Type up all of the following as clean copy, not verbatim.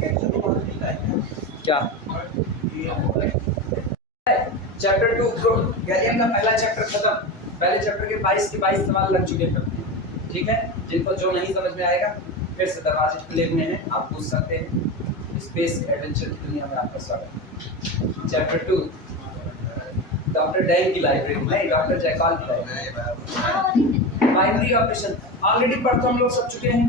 क्या chapter 2 gallium का पहला चैप्टर खत्म। पहले चैप्टर के 22 के 22 सवाल लग चुके हैं, ठीक है। जिनको जो नहीं समझ में आएगा फिर से दरवाजे खुले हुए हैं, आप पूछ सकते हैं। स्पेस एडवेंचर की दुनिया में आपका स्वागत। चैप्टर 2 डॉक्टर डैंग की लाइब्रेरी, नहीं डॉक्टर जयपाल की लाइब्रेरी। बाइनरी ऑपरेशन ऑलरेडी पढ़ तो हम लोग सब चुके हैं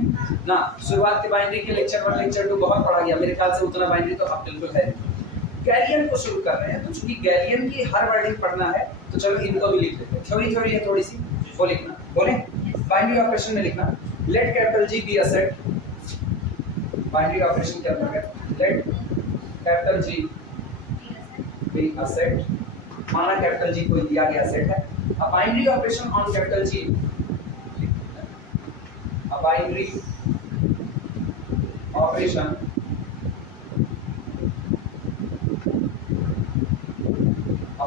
ना। शुरुआत के बाइनरी के लेक्चर 1 लेक्चर 2 बहुत पढ़ा गया, मेरे ख्याल से उतना बाइनरी तो अब बिल्कुल है। गैलियन को शुरू कर रहे हैं, तो चूंकि गैलियन की हर वर्डिंग पढ़ना है तो चलो इनको भी लिख लेते हैं। थ्योरी है थोड़ी सी, वो लिखना बोले। बाइनरी ऑपरेशन में लिखना let capital G be a set. Binary operation के अंतर्गत let capital G be a set, माना कैपिटल जी कोई दिया गया सेट है। A binary operation on capital G, a binary operation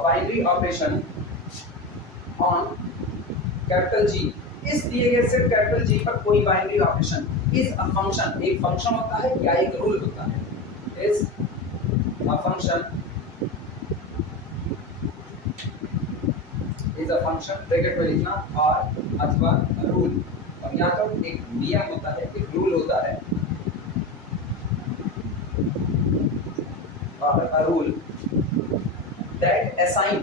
binary operation on capital G, इस दिए गए सेट कैपिटल जी पर कोई binary operation is a function, एक फंक्शन होता है या एक रूल होता है। Is a function, is a function bracket में लिखना और अथवा रूल, और या तो एक नियम होता है, एक रूल होता है और a rule that assign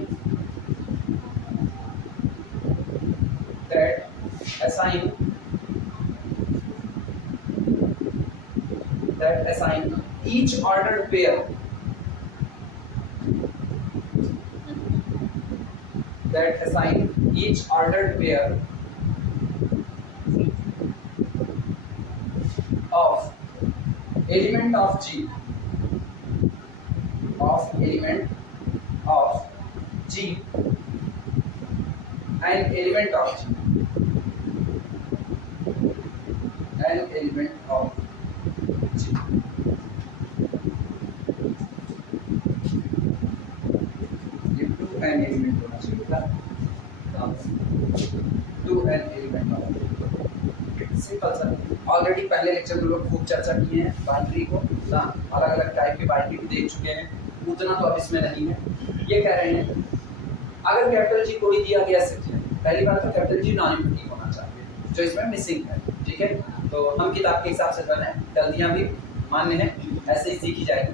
each ordered pair of element of G and element of G, ये टू एन एलिमेंट होना चाहिए था, to an element of simple सा। ऑलरेडी पहले लेक्चर में लोग खूब चर्चा किए हैं बाइनरी को ना, अलग अलग टाइप के बाइनरी भी देख चुके हैं, उतना तो अब इसमें नहीं है। ये कह रहे हैं अगर कैपिटल जी कोई दिया गया सेट है, पहली बात तो कैपिटल जी नॉन इम्पीटिव होना चाहिए, जो इसमें मिसिंग है, ठीक है। तो हम किताब के हिसाब से कर रहे हैं, गलतियां भी मान्य है, ऐसे ही सीखी जाएगी।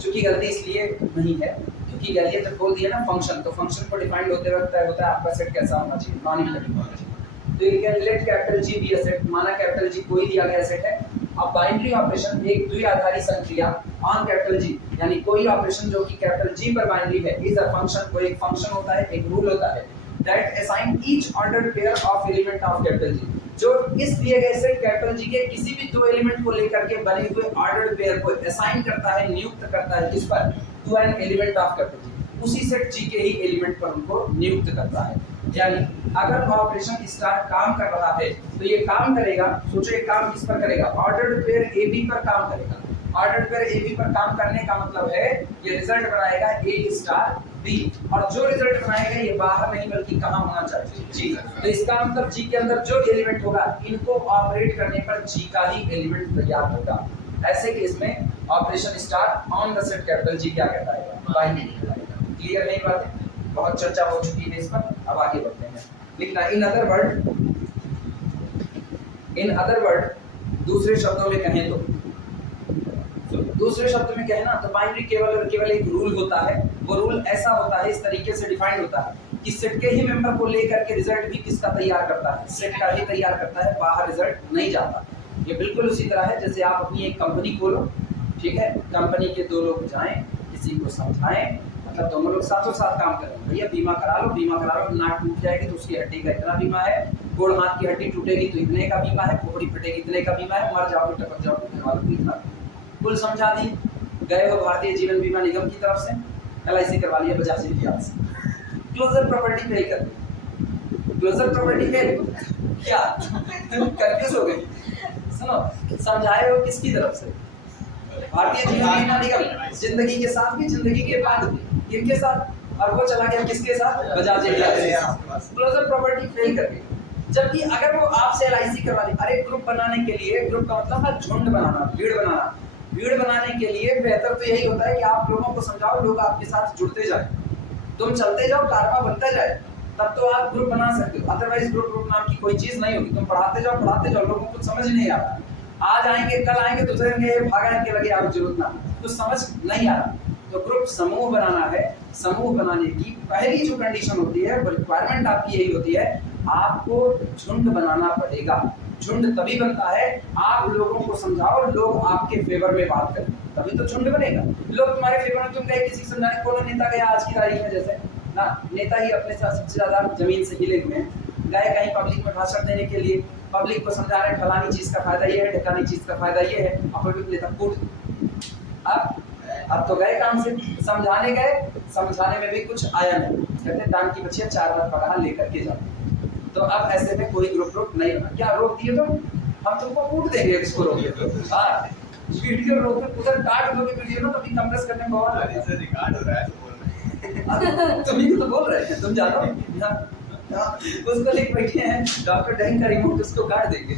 चूंकि गलती इसलिए नहीं है क्योंकि गैलियन जब बोल दिया ना फंक्शन, तो फंक्शन को डिफाइन होते वक्त तय होता है आपका सेट कैसा होना चाहिए, नॉन इम्पीटिव होना चाहिए। तो ये क्या let capital G be a set, माना कैपिटल जी कोई दिया गया सेट है। अब बाइनरी ऑपरेशन एक द्विआधारी संक्रिया ऑन कैपिटल जी, यानी कोई ऑपरेशन जो कि कैपिटल जी पर बाइनरी है, इज अ फंक्शन, कोई एक फंक्शन होता है, एक रूल होता है that assign each ordered pair of element of capital जी, जो इस दिए गए सेट कैपिटल जी के किसी भी दो एलिमेंट को लेकर के बने हुए ऑर्डर्ड पेयर को असाइन करता है, नियुक्त करता है, किस पर, to an element of capital G, उसी सेट जी के ही एलिमेंट पर उनको नियुक्त करता है। यानी अगर ऑपरेशन स्टार काम कर रहा है तो ये काम करेगा, सोचो ये काम किस पर करेगा, ऑर्डर्ड पेयर ए बी पर काम करेगा। ऑर्डर्ड पेयर ए बी पर काम करने का मतलब है ये रिजल्ट बनाएगा ए स्टार बी, और जो रिजल्ट बनाएगा ये बाहर नहीं बल्कि कहां होना चाहिए, जी। तो इसका मतलब जी के अंदर जो एलिमेंट होगा इनको ऑपरेट करने पर जी का ही एलिमेंट तैयार होगा। ऐसे केस में operation star on the set capital जी क्या कहता है, बाइनरी कहलाएगा। क्लियर नहीं बात है, बहुत चर्चा हो चुकी है इस पर, अब आगे बढ़ते हैं। लिखना इन अदर वर्ड, दूसरे शब्दों में कहें तो दूसरे शब्द में कहना तो बाइनरी केवल और केवल एक रूल होता है। वो रूल ऐसा होता है, इस तरीके से डिफाइंड होता है कि सेट के ही मेंबर को लेकर के रिजल्ट भी किसका तैयार करता है, सेट का ही तैयार करता है, बाहर रिजल्ट नहीं जाता। ये बिल्कुल उसी तरह है जैसे आप अपनी एक कंपनी खोलो, ठीक है, कंपनी के दो लोग जाएं, किसी को समझाएं, मतलब दोनों लोग साथों साथ काम करें, भैया बीमा करा लो, नाक टूट जाएगी तो उसकी हड्डी का इतना बीमा है, गोड़ हाथ की हड्डी टूटेगी तो इतने का बीमा है, खोपड़ी फटेगी इतने का बीमा है, मर जाओगे टपक जाओगे घर वालों को इतना, कुल समझा दिए। गए हो भारतीय जीवन बीमा निगम की तरफ से, LIC करवा लिया बजाज इंडिया से, क्लोजर प्रॉपर्टी फेल कर दी, क्लोजर प्रॉपर्टी फेल क्या कंफ्यूज हो गए। सुनो, समझाए हो किसकी तरफ से, भारतीय जीवन बीमा निगम, जिंदगी के साथ भी जिंदगी के बाद भी, किनके साथ, और वो चला गया किसके साथ, बजाज इंडिया के साथ, क्लोजर प्रॉपर्टी फेल कर गई। जबकि अगर वो आपसे LIC करवा ले, अरे ग्रुप बनाने के लिए, ग्रुप का मतलब है झुंड बनाना, भीड़ बनाना, भीड़ बनाने के लिए बेहतर तो यही होता है कि आप लोगों को समझाओ, लोग आपके साथ जुड़ते जाए, तुम चलते जाओ, कारवा बनता जाए, तब तो आप ग्रुप बना सकते हो। अदरवाइज ग्रुप नाम की कोई चीज नहीं होगी। तुम पढ़ाते जाओ, लोगों को समझ नहीं आ रहा, आज आएंगे कल आएंगे तो कहेंगे भागा इनके लगे, आप जरूरत ना, तो समझ नहीं आ रहा। तो ग्रुप समूह बनाना है। समूह बनाने की पहली जो कंडीशन होती है, वो रिक्वायरमेंट आपकी यही होती है, आपको झुंड बनाना पड़ेगा। झुंड तभी बनता है, आप लोगों को समझाओ, लोग आपके फेवर में बात करें, तभी तो झुंड बनेगा। लोग तुम्हारे फेवर में, तुम गए किसी समझाने, कौन नेता गया आज की तारीख में, जैसे ना नेता ही अपने साथ सबसे ज्यादा जमीन से हिले हुए हैं, गए कहीं पब्लिक में भाषण देने के लिए, पब्लिक को समझा रहे हैं फलानी चीज का फायदा ये है, ढकानी चीज का फायदा ये है, पब्लिक नेता कूट। अब तो गए काम से, समझाने गए, समझाने में भी कुछ आया नहीं, कहते दान की बच्चियां 4 बार पकड़ा लेकर के जाते। तो अब ऐसे में कोई ग्रुप नहीं बना। क्या रोक दिए तो हम तुमको कूट देंगे, इसको रोकिए तो हाँ, वीडियो रोक के उधर काट दोगे वीडियो ना, तभी कंप्रेस करने में बहुत लगेगा। सर रिकॉर्ड हो रहा है तुम ही तो बोल रहे हैं, तुम जानो उसको लिख बैठे हैं, डॉक्टर डैंग का रिमोट उसको काट देंगे,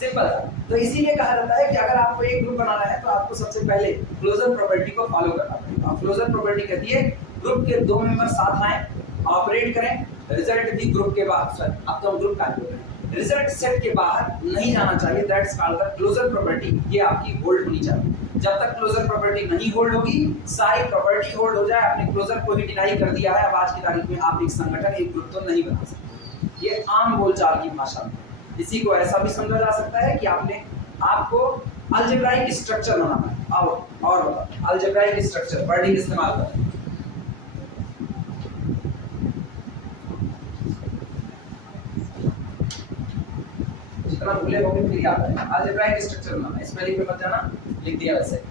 सिंपल। तो इसीलिए कहा जाता है कि अगर आपको एक ग्रुप बनाना है तो आपको सबसे पहले क्लोजर प्रॉपर्टी को फॉलो करना पड़ेगा। क्लोजर प्रॉपर्टी कहती है ग्रुप के 2 मेंबर साथ आए, ऑपरेट करें, रिजल्ट भी ग्रुप के बाद, सॉरी अब तो हम ग्रुप का बोल रहे हैं, रिजल्ट सेट के बाहर नहीं जाना चाहिए, that's called the closure property. ये आपकी होल्ड होनी चाहिए। जब तक क्लोजर प्रॉपर्टी नहीं होल्ड होगी, सारी प्रॉपर्टी होल्ड हो जाए, आपने क्लोजर को ही डिनाई कर दिया है, अब आज की तारीख में आप एक संगठन, एक ग्रुप तो नहीं बना सकते। ये आम बोलचाल की भाषा में। इसी को ऐसा भी समझा जा सकता है कि आपको अलजेब्राइक स्ट्रक्चर बनाना है। और बताओ अलजेब्राइक स्ट्रक्चर वर्डिंग इस्तेमाल करें। जितना भूले होंगे फिर याद है। अलजेब्राइक स्ट्रक्चर बनाना है, स्पेलिंग पे मत जाना, लिख दिया वैसे।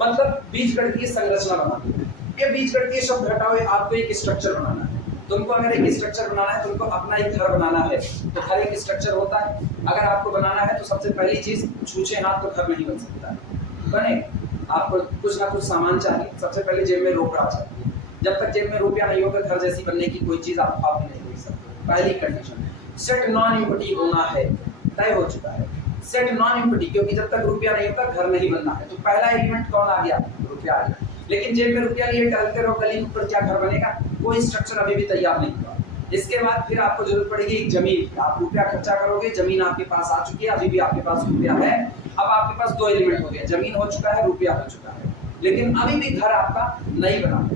मतलब बीजगणितीय संरचना बनानी है। ये बीजगणितीय शब्द हटाओ, आपको एक स्ट्रक्चर बनाना है। तुमको अगर एक स्ट्रक्चर बनाना है, तुमको अपना एक घर बनाना है, तो हर एक स्ट्रक्चर होता है। अगर आपको बनाना है तो सबसे पहली चीज, छूछे हाथ तो घर नहीं बन सकता, बने आपको कुछ ना कुछ सामान चाहिए। सबसे पहले जेब में रोकड़ा चाहिए। जब तक जेब में रुपया नहीं होगा, घर जैसी बनने की कोई चीज आप नहीं देख सकते। पहली कंडीशन। सेट नॉन इम्पटी होना है, तय हो चुका है। सेट नॉन इम्पटी, क्योंकि जब तक रुपया नहीं होता घर नहीं बनना है। तो पहला एलिमेंट कौन आ गया? रुपया आ गया। लेकिन जेब में रुपया लिए टहलते रहो गली पर, क्या घर बनेगा? कोई स्ट्रक्चर अभी भी तैयार नहीं हुआ। इसके बाद फिर आपको जरूरत पड़ेगी एक जमीन की। आप रुपया खर्चा करोगे, जमीन आपके पास आ चुकी है, अभी भी आपके पास रुपया है। अब आपके पास 2 एलिमेंट हो गए, जमीन हो चुका है, रुपया हो चुका है, लेकिन अभी भी घर आपका नहीं बना।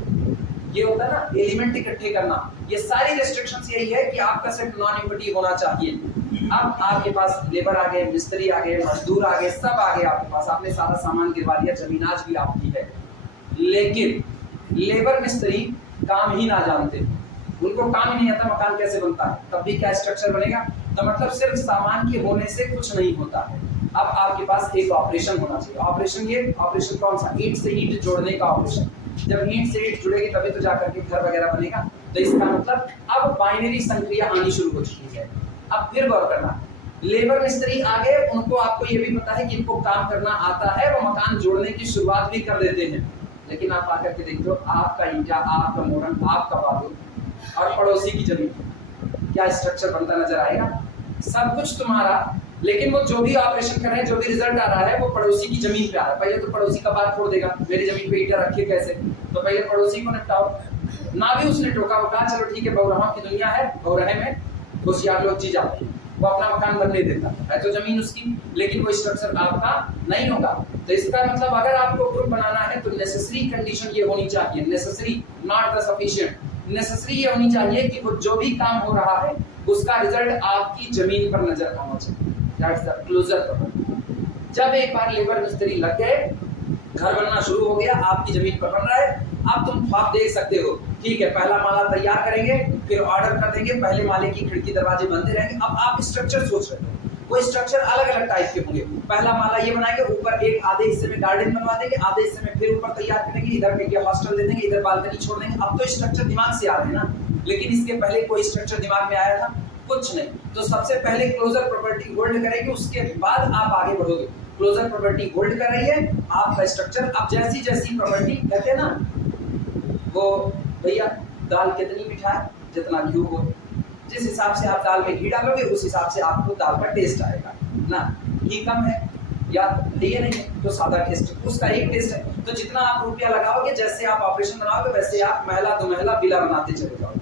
ये होता है ना एलिमेंट इकट्ठे करना। ये सारी रेस्ट्रिक्शंस यही है कि आपका सेट नॉन इम्पटी होना चाहिए। अब आपके पास लेबर आ गए, मिस्त्री आ गए, मजदूर आ गए, सब आ गए आपके पास। आपने सारा सामान गिरवा दिया, जमीन आज भी आपकी है, लेकिन लेबर मिस्त्री काम ही ना जानते, उनको काम ही नहीं आता मकान कैसे बनता है, तब भी क्या स्ट्रक्चर बनेगा? तो मतलब सिर्फ सामान के होने से कुछ नहीं होता है। अब आपके पास एक ऑपरेशन होना चाहिए। ऑपरेशन, ये ऑपरेशन कौन सा? ईंट से ईंट जोड़ने का ऑपरेशन। जब ईंट से ईंट जुड़ेगी तभी तो जाकर के घर वगैरह बनेगा। तो इसका मतलब अब बाइनरी संक्रिया आनी शुरू हो चुकी है। अब फिर गौर करना, लेबर मिस्त्री आ गए, उनको आपको ये भी पता है कि इनको काम करना आता है, वो मकान जोड़ने की शुरुआत भी कर देते हैं। लेकिन आप आकर के देख लो, आपका ईंटा, आपका मोरन, आपका बालू और पड़ोसी की जमीन, क्या स्ट्रक्चर बनता नजर आएगा? सब कुछ तुम्हारा, लेकिन वो जो भी ऑपरेशन कर रहे हैं, जो भी रिजल्ट आ रहा है, वो पड़ोसी की जमीन पे आ रहा है। पहले तो पड़ोसी का बात छोड़ देगा, मेरी जमीन पे ईंटा रखिए कैसे? तो पहले पड़ोसी को निपटाओ। ना भी उसने टोका, वो कहा चलो ठीक है, बहुरहा की दुनिया है, बहुरहे में होशियार लोग जी जाते हैं, वो अपना मकान बनने देता है, तो जमीन उसकी, लेकिन वो स्ट्रक्चर आपका नहीं होगा। तो इसका मतलब अगर आपको ग्रुप बनाना है तो नेसेसरी कंडीशन ये होनी चाहिए, necessary not the sufficient, necessary ये होनी चाहिए कि वो जो भी काम हो रहा है उसका रिजल्ट आपकी जमीन पर नजर आना चाहिए। That's the closure property. जब एक बार लेबर मिस्त्री लग गए, घर बनना शुरू हो गया, आपकी जमीन पर बन रहा है, अब तुम ख्वाब देख सकते हो, ठीक है, पहला माला तैयार करेंगे, फिर ऑर्डर कर देंगे, पहले माले की खिड़की दरवाजे बनते रहेंगे। अब आप स्ट्रक्चर सोच रहे हो, वो स्ट्रक्चर अलग अलग टाइप के होंगे। पहला माला ये बनाएंगे, ऊपर एक आधे हिस्से में गार्डन बनवा देंगे, आधे हिस्से में फिर ऊपर तैयार करेंगे, इधर पे हॉस्टल दे देंगे, इधर बालकनी छोड़ देंगे। अब तो स्ट्रक्चर दिमाग से आ रहे हैं ना, लेकिन इसके पहले कोई स्ट्रक्चर दिमाग में आया था? कुछ नहीं। तो सबसे पहले क्लोजर प्रॉपर्टी होल्ड करेंगे, उसके बाद आप आगे बढ़ोगे। क्लोजर प्रॉपर्टी होल्ड कर रही है आपका स्ट्रक्चर। अब जैसी जैसी प्रॉपर्टी, कहते हैं ना वो भैया दाल कितनी मीठा है जितना घी हो, जिस हिसाब से आप दाल में घी डालोगे उस हिसाब से आपको दाल का टेस्ट आएगा ना। घी कम है या ये नहीं है तो सादा टेस्ट, उसका एक टेस्ट है। तो जितना आप रुपया लगाओगे, जैसे आप ऑपरेशन बनाओगे वैसे आप महला दो महला बिला बनाते चले जाओगे,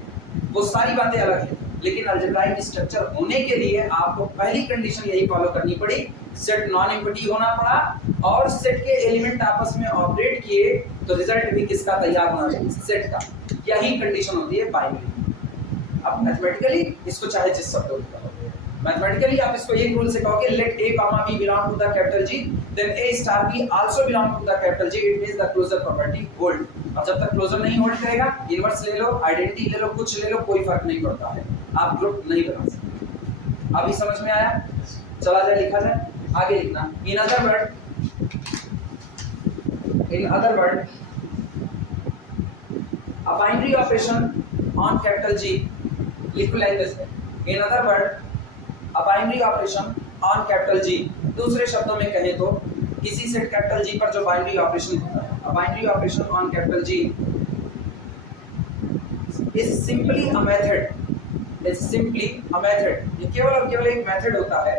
वो सारी बातें अलग है। लेकिन अलजेब्राइक स्ट्रक्चर होने के लिए आपको पहली कंडीशन यही फॉलो करनी पड़ी, सेट नॉन एम्प्टी होना पड़ा और सेट के एलिमेंट आपस में ऑपरेट किए तो रिजल्ट भी किसका तैयार होना चाहिए, सेट का। यही कंडीशन होती है बाइनरी। अब मैथमेटिकली इसको चाहे जिस शब्दों में कहोगे, मैथमेटिकली आप इसको एक रूल से कहोगे, late a comma b belong to the capital G then a star b also belong to the capital G, it means the closure property hold। और जब तक क्लोजर नहीं होल्ड करेगा, इनवर्स ले लो, आइडेंटिटी ले लो, कुछ ले लो, कोई फर्क नहीं पड़ता है, आप ग्रुप नहीं बना सकते। अभी समझ में आया? चला जाए, लिखा जाए, आगे लिखना। In other word a binary operation on capital G, लिखो लैंग्वेज में, in other word a binary operation on capital G, दूसरे शब्दों में कहें तो किसी सेट कैपिटल G पर जो बाइनरी ऑपरेशन होता है, a binary operation on capital G is simply a method, is simply a method, ये केवल और केवल एक मेथड होता है,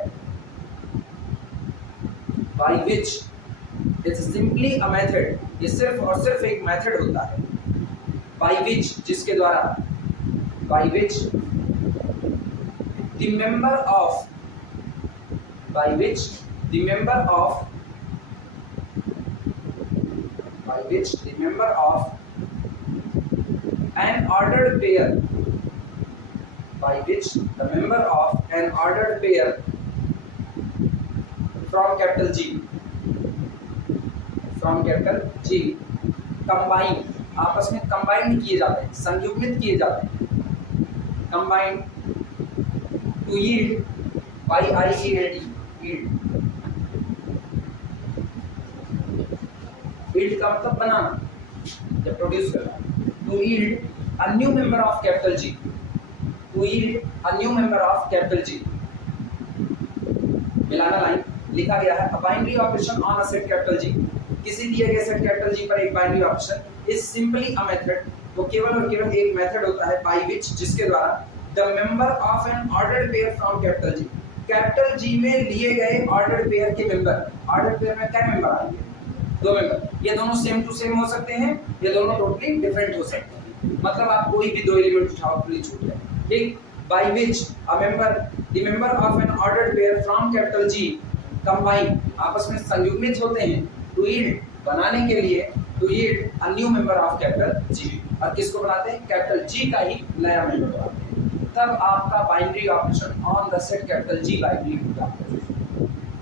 by which, it's simply a method, ये सिर्फ और सिर्फ एक मेथड होता है, by which, जिसके द्वारा, by which the member of, by which the member of, by which the member of an ordered pair, by which the member of an ordered pair from capital G, from capital G combine, आपस में combined किए जाते हैं, संयुग्मित किए जाते हैं, combined to yield, Y I E L D, yield का मतलब बनाना, जब प्रोड्यूस करना, to yield a new member of capital G, to yield a new member of capital G. मिलाना लाइन लिखा गया है, a binary operation on a set capital G, किसी दिए गए सेट कैपिटल जी पर एक binary operation is simply a method, वो केवल और केवल एक मेथड होता है, बाय विच, जिसके द्वारा the member of N ordered pair from capital G, capital G में लिए गए ऑर्डर्ड पेयर के मेंबर, ऑर्डर्ड पेयर में क्या मेंबर आएंगे, दो मेंबर, ये दोनों सेम टू सेम हो सकते हैं, ये दोनों टोटली डिफरेंट हो सकते हैं, मतलब आप कोई भी दो एलिमेंट उठाओ पूरी छूट जाए, ठीक। By which a member, the member of N ordered pair from capital G combine, आपस में संयुग्मित होते हैं, टू यील्ड, बनाने के लिए, to yield a new member of capital G, और किसको बनाते हैं, कैपिटल जी का ही नया मेंबर बनाते हैं, तब आपका binary operation on the set capital ji binary होगा।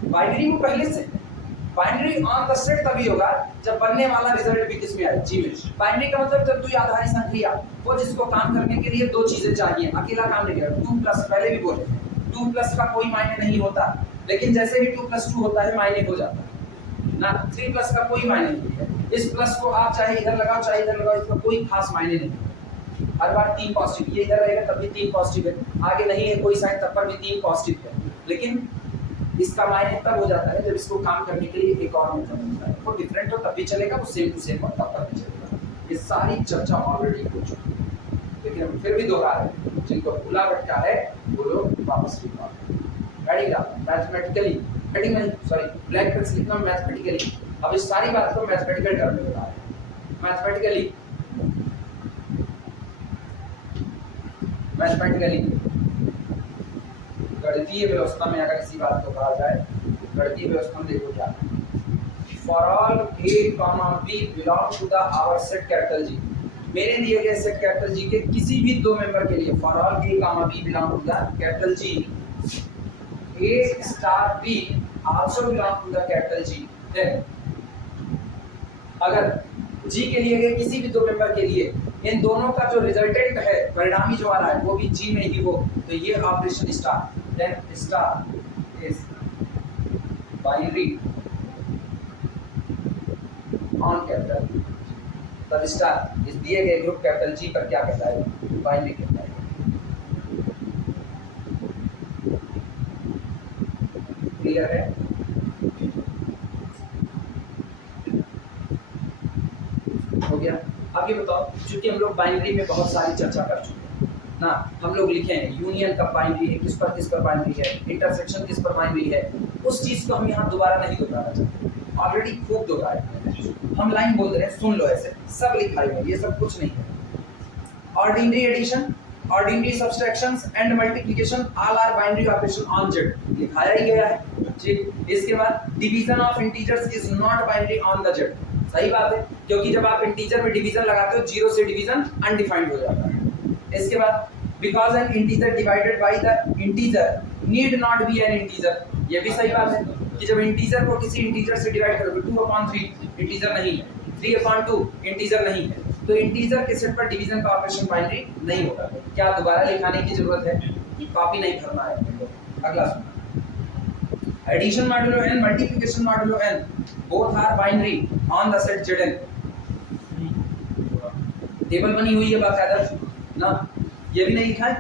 बाइनरी को पहले से, बाइनरी ऑन द सेट तभी होगा जब बनने वाला रिजल्ट भी किसमें आए, जी में। बाइनरी का मतलब जब द्विआधारी संख्या, वो जिसको काम करने के लिए दो चीजें चाहिए, अकेला काम नहीं करेगा, 2 प्लस, पहले भी बोले 2 प्लस का कोई मायने नहीं होता, लेकिन जैसे ही 2 प्लस 2 होता है मायने हो जाता है ना, 3 प्लस का कोई मायने नहीं है, इस प्लस को आप चाहे इधर लगाओ चाहे इधर लगाओ, इसका कोई खास मायने नहीं, हर बार 3 पॉजिटिव, ये इधर रहेगा तब भी 3 पॉजिटिव है, आगे नहीं है कोई साइन तब पर भी 3 पॉजिटिव है, लेकिन इसका मायने तब हो जाता है जब इसको काम करने के लिए एक और मेथड होता है, वो डिफरेंट हो तब भी चलेगा, वो सेम टू सेम हो तब पर भी चलेगा। ये सारी चर्चा ऑलरेडी हो चुकी है, लेकिन हम फिर भी दोहरा रहे हैं, जिनको भूला भटका है वो लोग वापस लिखवा हेडिंग आप मैथमेटिकली, हेडिंग नहीं सॉरी, ब्लैक पेन से लिखना मैथमेटिकली। अब इस सारी बात को मैथमेटिकल टर्म में बता रहे हैं, मैथमेटिकली, मैथमेटिकली गणितीय व्यवस्था में अगर इसी बात को कहा जाए, गणितीय व्यवस्था में देखो क्या, for all a, b belong to the our set capital G, मेरे दिए गए सेट कैपिटल जी के किसी भी दो मेंबर के लिए, for all a, b belong to the capital G, a star b also belong to the capital G, then अगर g के लिए गए किसी भी दो मेंबर के लिए इन दोनों का जो रिजल्टेंट है, परिणामी जो आ रहा है वो भी g में ही हो, तो ये operation star, then star is binary on capital, तब स्टार इस दिए गए ग्रुप कैपिटल जी पर क्या करता है, बाइनरी करता है। क्लियर है? हो गया? अब ये बताओ, चूंकि हम लोग बाइनरी में बहुत सारी चर्चा कर चुके हैं ना हम लोग लिखे हैं यूनियन कब बाइनरी है, किस पर बाइनरी है, इंटरसेक्शन किस पर बाइनरी है, उस चीज को हम यहाँ दोबारा नहीं दोहराना चाहते, ऑलरेडी खूब दोहराया। हम लाइन बोल रहे हैं, सुन लो, ऐसे सब लिखा है, ये सब कुछ नहीं है। Ordinary addition, ordinary subtractions and multiplication all are binary operation on Z, लिखाया ही गया है जी। इसके बाद division of integers is not binary on the Z, सही बात है, क्योंकि जब आप इंटीजर में डिवीजन लगाते हो, जीरो से डिवीजन अनडिफाइंड हो जाता है। इसके बाद because N integer divided by the integer need not be N integer, ये भी सही बात है कि जब इंटीजर को किसी इंटीजर से डिवाइड करोगे, 2/3 इंटीजर नहीं है, 3/2 इंटीजर नहीं है, तो इंटीजर के सेट पर डिवीजन का ऑपरेशन बाइनरी नहीं होगा। क्या दोबारा लिखाने की जरूरत है? कॉपी नहीं करना है। अगला सुनो, addition modulo n, multiplication modulo n, both are binary on the set Zn। Table बनी हुई है बाकायदा ना, ये भी नहीं लिखा है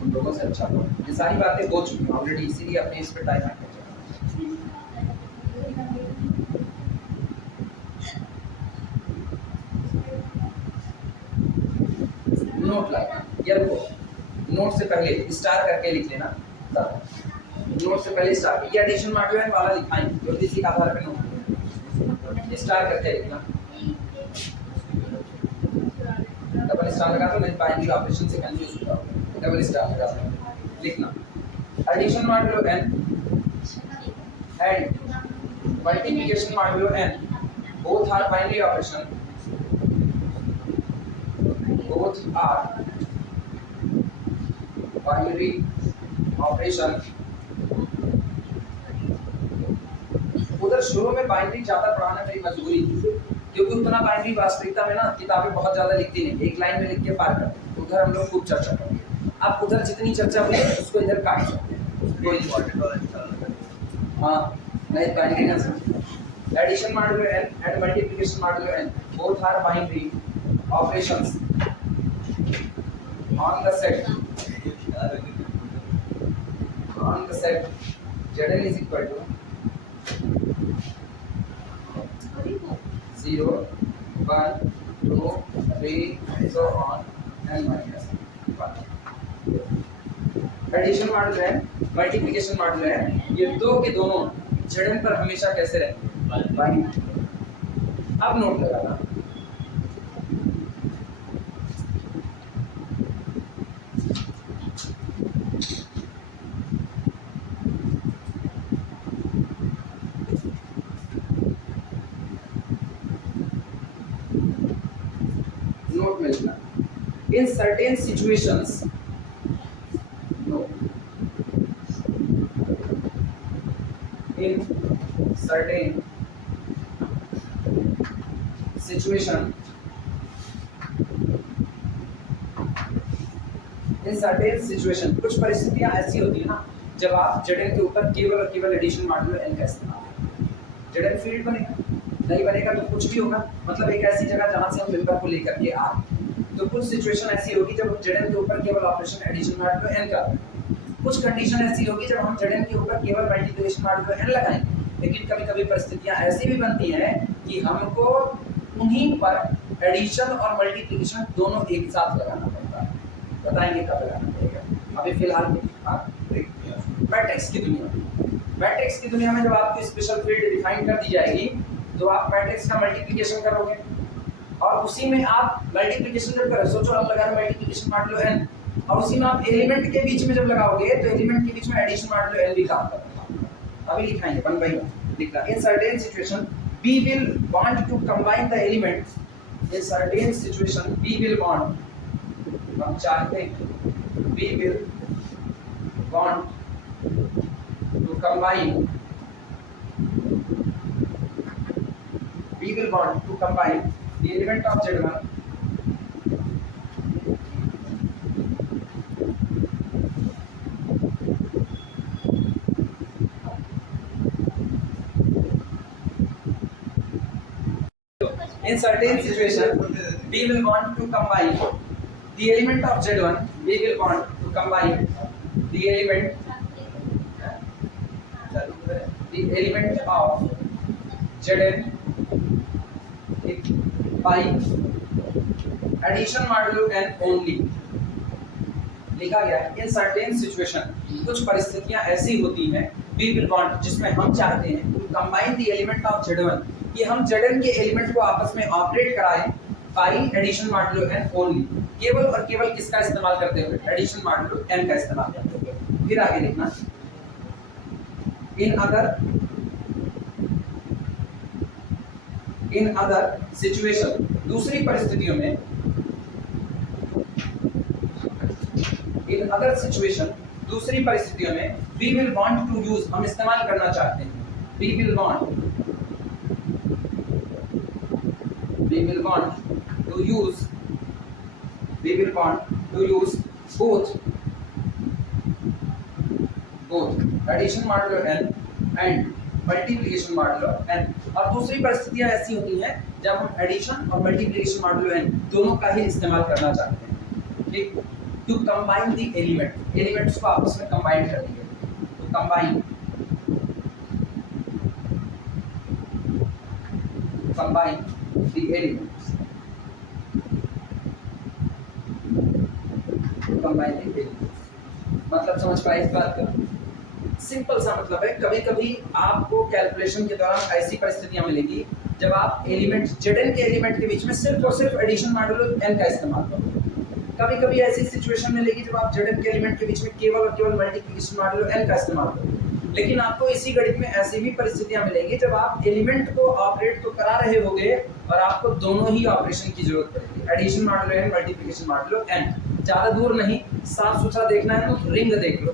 तुम लोगों से। अच्छा, ये सारी बातें हो चुकी हैं ऑलरेडी, इसीलिए अपने इस पे टाइम आ गया। नोट लाइक ये रुको, नोट से पहले स्टार करके लिख लेना, नोट से पहले स्टार, ये एडिशन मॉड्यूल है वाला लिखाएंगे, तो इसी के आधार पे नोट स्टार करके लिखना, डबल स्टार लगा तो नहीं बाइनरी ऑपरेशन से कंफ्यूज हो जाओगे, डबल स्टार लगा दो, लिखना addition module n and multiplication module n, both are binary operation, both are binary operation। उधर शुरू में बाइनरी ज्यादा पढ़ाना मेरी मजबूरी थी, क्योंकि उतना बाइनरी वास्तविकता में ना किताबें बहुत ज्यादा लिखती नहीं, एक लाइन में लिख के पार करते, तो उधर हम लोग खूब चर्चा करेंगे। अब उधर जितनी चर्चा हुई है उसको इधर काट सकते हैं, कोई इम्पोर्टेंट हाँ नहीं बाइनरी ना समझ। Addition module n and multiplication module n, both are binary operations on the set Zn is equal to 0, 1, 2, 3, so on and minus 1। Addition module है, मल्टीप्लिकेशन मॉड्यूल है, ये दो के दोनों Zn पर हमेशा कैसे रहेंगे? बाइनरी। अब नोट लगाना, in certain situations, no, in certain situation, कुछ परिस्थितियां ऐसी होती है ना जब आप Zn के ऊपर केवल और केवल एडिशन मॉड्यूल n का इस्तेमाल करें, Zn फील्ड बनेगा, नहीं बनेगा तो कुछ भी होगा, मतलब एक ऐसी जगह जहां से हम मेंबर को लेकर के आ, तो कुछ सिचुएशन ऐसी होगी जब हम Zn के ऊपर केवल ऑपरेशन एडिशन मॉड्यूल n का, कुछ कंडीशन ऐसी होगी जब हम Zn के ऊपर केवल मल्टीप्लिकेशन मॉड्यूल n लगाएंगे। लेकिन कभी कभी परिस्थितियां ऐसी भी बनती हैं कि हमको उन्हीं पर एडिशन और मल्टीप्लिकेशन दोनों एक साथ लगाना पड़ता है, बताएंगे कब लगाना पड़ेगा। अभी फिलहाल मैट्रिक्स की दुनिया में जब आपकी स्पेशल फील्ड डिफाइन कर दी जाएगी तो आप मैट्रिक्स का मल्टीप्लिकेशन करोगे, और उसी में आप मल्टीप्लिकेशन जब करोगे, सोचो आप लगा रहे मल्टीप्लिकेशन मॉड्यूलो n, और उसी में आप एलिमेंट के बीच में जब लगाओगे तो एलिमेंट के बीच में एडिशन मॉड्यूलो n भी काम करेगा। अभी लिखाएंगे वन बाय वन, लिखना in certain situation we will want to combine the elements, in certain situation we will want, हम चाहते हैं we will want to combine, we will want to combine the element of Z1 in certain situation we will want to combine the element of Z1, we will want to combine the element of Zn by addition modulo n only, लिखा गया है in certain situation, कुछ परिस्थितियां ऐसी होती हैं we will want, जिसमें हम चाहते हैं to combine the element of Z1, कि हम Z1 के एलिमेंट को आपस में ऑपरेट कराएं by addition modulo n only, केवल और केवल किसका इस्तेमाल करते हुए, एडिशन मॉडुलो n का इस्तेमाल करते हुए। फिर आगे लिखना इन अदर सिचुएशन, दूसरी परिस्थितियों में, इन अदर सिचुएशन, दूसरी परिस्थितियों में we will want to use, हम इस्तेमाल करना चाहते हैं, we will want to use both addition modulo n and multiplication modulo n। और दूसरी परिस्थितियां ऐसी होती हैं जब हम एडिशन और मल्टीप्लिकेशन मॉडुलो n दोनों का ही इस्तेमाल करना चाहते हैं, ठीक, टू कंबाइन द एलिमेंट्स को आपस में कंबाइन कर दिए, तो कंबाइन the elements, मतलब समझ पाए इस बात का? सिंपल सा मतलब है, कभी कभी आपको कैलकुलेशन के दौरान ऐसी परिस्थितियां मिलेगी जब आप एलिमेंट Zn के एलिमेंट के बीच में सिर्फ और सिर्फ एडिशन मॉडुलो n का इस्तेमाल करो। कभी कभी ऐसी सिचुएशन मिलेगी जब आप Zn के एलिमेंट के बीच में केवल और केवल मल्टीप्लिकेशन मॉडुलो n का इस्तेमाल करो। लेकिन आपको इसी गणित में ऐसी भी परिस्थितियां मिलेंगी जब आप एलिमेंट को ऑपरेट तो करा रहे होंगे और आपको दोनों ही ऑपरेशन की जरूरत पड़ेगी, addition modulo n, multiplication modulo n। ज्यादा दूर नहीं, साफ सुथरा देखना है तो रिंग देख लो,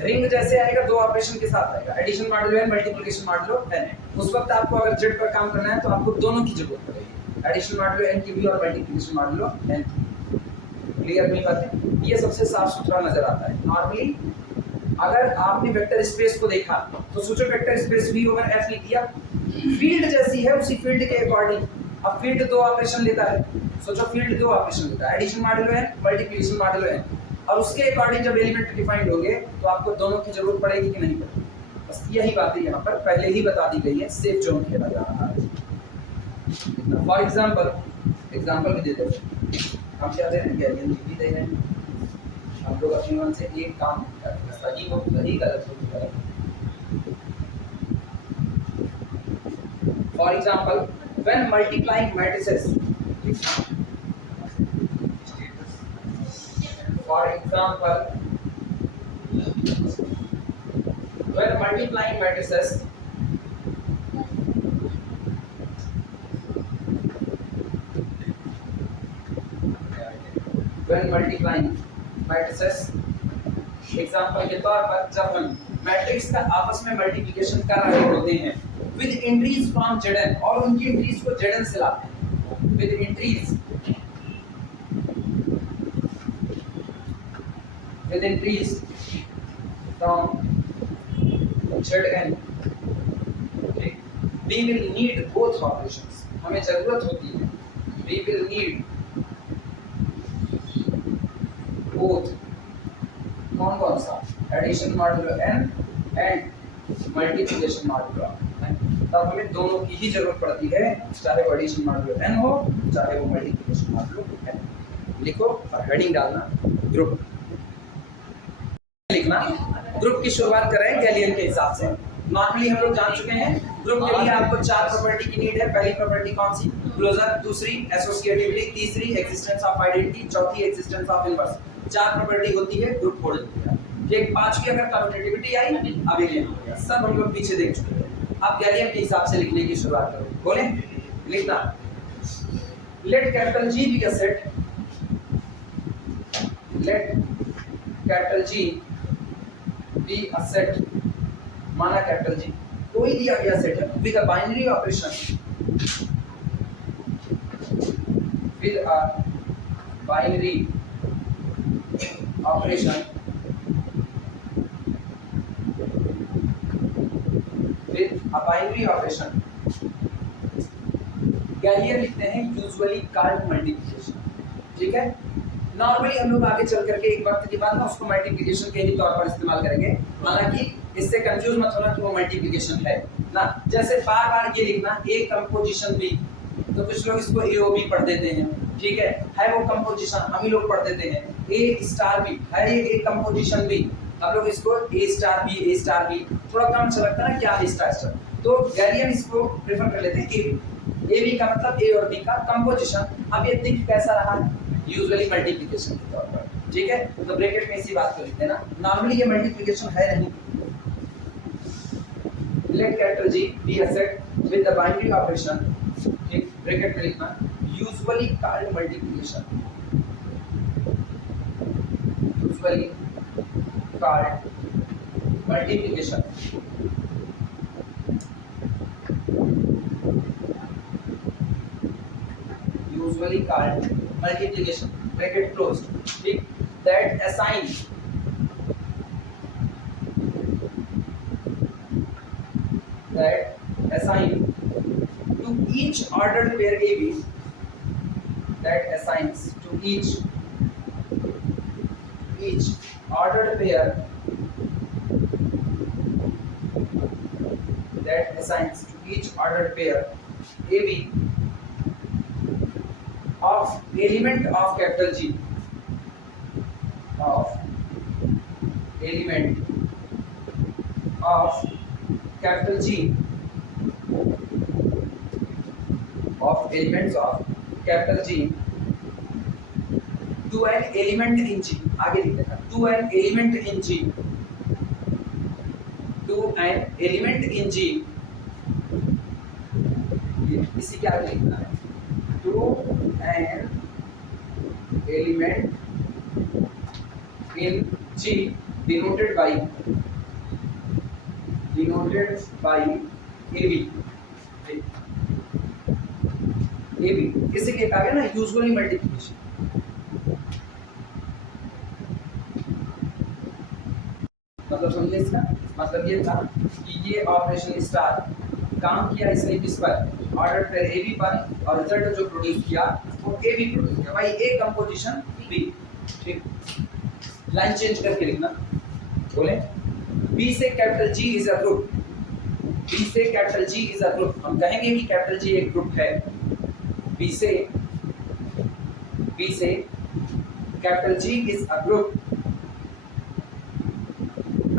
रिंग जैसे आएगा दो ऑपरेशन के साथ आएगा, addition modulo n, multiplication modulo n। उस वक्त आपको अगर z पर काम करना है तो आपको दोनों की जरूरत पड़ेगी, एडिशन मॉडुलो n की भी और मल्टीप्लिकेशन मॉडुलो n की। क्लियर नहीं बात है? ये सबसे साफ सुथरा नजर आता है। नॉर्मली अगर आपने वेक्टर स्पेस को देखा तो सोचो vector space V over F लिख दिया, फील्ड जैसी है उसी फील्ड के अकॉर्डिंग, अब फील्ड दो ऑपरेशन लेता है, सोचो फील्ड दो ऑपरेशन लेता है, addition modulo n, multiplication modulo n, और उसके अकॉर्डिंग जब एलिमेंट डिफाइंड होंगे तो आपको दोनों की जरूरत पड़ेगी कि नहीं पड़ेगी? बस यही बातें यहाँ पर पहले ही बता दी गई है, सेफ जोन खेला जा रहा है। फॉर एग्जाम्पल भी दे दो, हम क्या दे रहे हैं, गैलियन भी दे रहे हैं, हम लोग अपने मन से एक काम सही हो सही, गलत हो गलत। For example when multiplying matrices, for example when multiplying matrices example के तौर पर जब हम मैट्रिक्स का आपस में मल्टीप्लिकेशन कर रहे होते हैं विद एंट्रीज फ्रॉम Zn, और उनकी एंट्रीज को Zn से लाते हैं, with entries from Zn, we will need both operations, हमें जरूरत होती है, we will need both, कौन कौन सा, addition modulo n and multiplication modulo n, तब हमें दोनों की ही जरूरत पड़ती है, चाहे वो एडिशन मॉडुलो n हो चाहे वो मल्टीप्लिकेशन मॉडुलो n। लिखो और हेडिंग डालना ग्रुप, लिखना ग्रुप की शुरुआत करें गैलियन के हिसाब से। नॉर्मली हम लोग जान चुके हैं ग्रुप के लिए आपको चार प्रॉपर्टी की नीड है। पहली प्रॉपर्टी कौन सी, क्लोजर, दूसरी एसोसिएटिविटी, तीसरी एक्जिस्टेंस ऑफ आइडेंटिटी, चौथी एक्जिस्टेंस ऑफ इनवर्स। चार प्रॉपर्टी होती है ग्रुप होल्ड। ठीक, पांचवी अगर कम्यूटेटिविटी आई अभी लेना, सब हम लोग पीछे देख चुके हैं। आप गैलियन के हिसाब से लिखने की शुरुआत करो, बोले लिखना, let capital G be a set, let capital G be a set, माना कैपिटल G कोई दिया गया सेट है with a binary operation, with a binary operation, with a binary operation. Galleon लिखते हैं यूजुअली कॉल्ड मल्टीप्लिकेशन। ठीक है, normally हम लोग आगे चल करके एक वक्त के बाद ना उसको मल्टीप्लिकेशन के ही तौर पर इस्तेमाल करेंगे, हालांकि इससे कंफ्यूज मत होना कि वो मल्टीप्लिकेशन है ना। जैसे बार बार ये लिखना ए कंपोजिशन बी, तो कुछ लोग इसको एओबी पढ़ देते हैं, ठीक है वो कंपोजिशन हम ही लोग पढ़ देते हैं। ए स्टार बी है ये एक कंपोजिशन बी, हम लोग इसको ए स्टार बी थोड़ा कम अच्छा लगता है ना, क्या स्टार स्टार, तो गैलियन इसको प्रेफर कर लेते हैं ए बी का मतलब ए और बी का कंपोजिशन। अब ये थिंक कैसा रहा, यूजुअली मल्टीप्लिकेशन के तौर पर, ठीक है, तो ब्रैकेट में इसी बात को लिखते हैं ना, नॉर्मली ये मल्टीप्लिकेशन है नहीं। let capital G be a set with the binary operation, ठीक, ब्रैकेट में लिखना, usually called multiplication, usually called multiplication, usually called multiplication, bracket closed, ठीक, that assign to each ordered pair AB, that assigns to each ordered pair, that assigns to each ordered pair AB of element of capital G, of element of capital G, of elements of capital G to an element in G, आगे लिख देना, to an element in G, to an element in G, इसी के आगे लिखना है, to an element in G denoted by AB, AB किसी के कहा गया ना यूजुअली मल्टीप्लिकेशन, मतलब समझे इसका मतलब ये था कि ये ऑपरेशन स्टार काम किया इसने किस पर, ऑर्डर पेयर ए बी पर, और रिजल्ट जो प्रोड्यूस किया वो ए बी प्रोड्यूस किया, भाई ए कंपोजिशन बी, ठीक, लाइन चेंज करके लिखना, बोले बी से capital G is a group, B से capital G is a group, हम कहेंगे कि कैपिटल जी एक ग्रुप है, बी से capital G is a group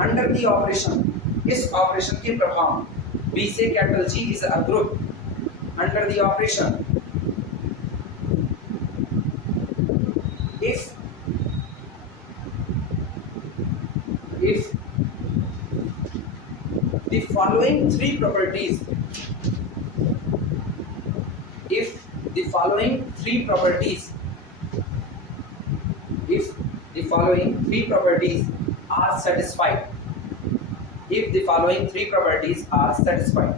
under the operation, इस ऑपरेशन के प्रभाव, बी से capital G is a group under the operation if the following three properties, if the following three properties are satisfied, if the following three properties are satisfied,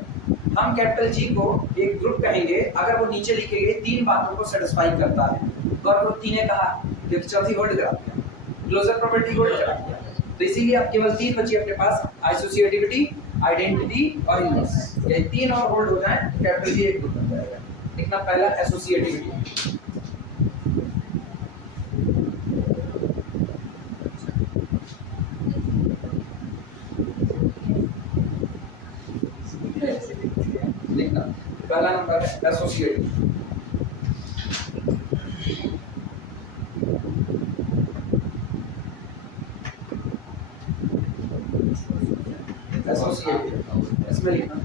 हम capital G को एक group कहेंगे अगर वो नीचे लिखे गए तीन बातों को सेटिस्फाई करता है, और वो तीन कहा जो चौथी होल्ड करा दिया, क्लोजर प्रॉपर्टी होल्ड करा दिया, तो इसीलिए अब केवल तीन बची अपने पास, एसोसिएटिविटी, आइडेंटिटी और इनवर्स, ये तीन और होल्ड हो जाए तो कैपिटल जी एक ग्रुप बन जाएगा। लिखना पहला एसोसिएटिविटी, लिखना पहला नंबर है एसोसिएटिविटी, इसमें लिखना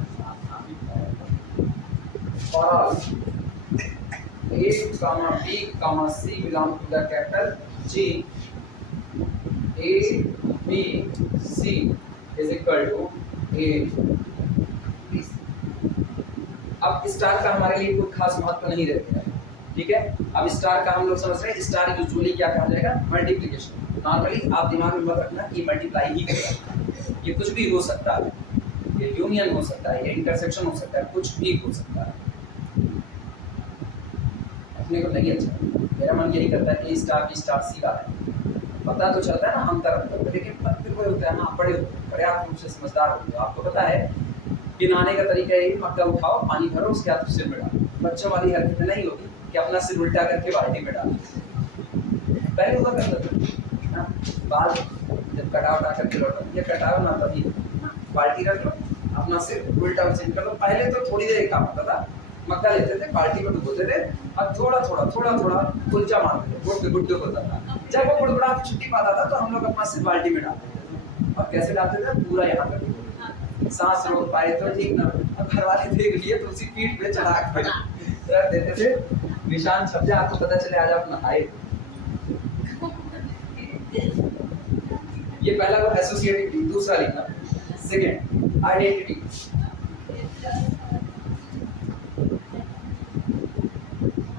for all A, B, C belong to the capital G, A, B, C is equal to A, B, C। अब स्टार का हमारे लिए कोई खास महत्व नहीं रहता है, ठीक है, अब स्टार का हम लोग समझ रहे हैं, स्टार यूजुअली क्या कहा जाएगा, मल्टीप्लिकेशन, नॉर्मली आप दिमाग में मत रखना कि मल्टीप्लाई ही करेगा, ये कुछ भी हो सकता है, ये यूनियन हो सकता है, ये इंटरसेक्शन हो सकता है, कुछ भी हो सकता है, अपने को नहीं अच्छा, मेरा मन यही करता है कि स्टार बी स्टार सी वाला है, पता तो चलता है ना हम तरफ, लेकिन फिर कोई होता है ना, बड़े पर्याप्त रूप से समझदार होते हो, आपको पता है कि नहाने का तरीका है, मग्गा उठाओ, पानी भरो, उसके बाद सिर में डालो, बच्चों वाली हरकत नहीं होगी कि अपना सिर उल्टा करके बाल्टी में डालो, पहले हुआ करता था, बाल जब कटा उठा करके लौटो, ये कटाओ ना तभी बाल्टी रख लो, अपना सिर उल्टा चेंज कर लो, पहले तो थोड़ी देर काम होता था, मक्का लेते थे, बाल्टी में डुबोते थे और थोड़ा थोड़ा कुलचा मारते थे, गुड गुड्डू होता था। जब वो बुड़बुड़ा की छुट्टी पाता था तो हम लोग अपना सिर बाल्टी में डालते थे और कैसे डालते थे, पूरा यहाँ तक सांस रोक पाए तो ठीक ना, अब घर वाले देख लिए तो उसी पीठ पे चढ़ा के रख देते थे, निशान छप जाए, आपको पता चले आज आप नहाए। ये पहला वो एसोसिएटिव, दूसरा लिखना सेकंड आइडेंटिटी।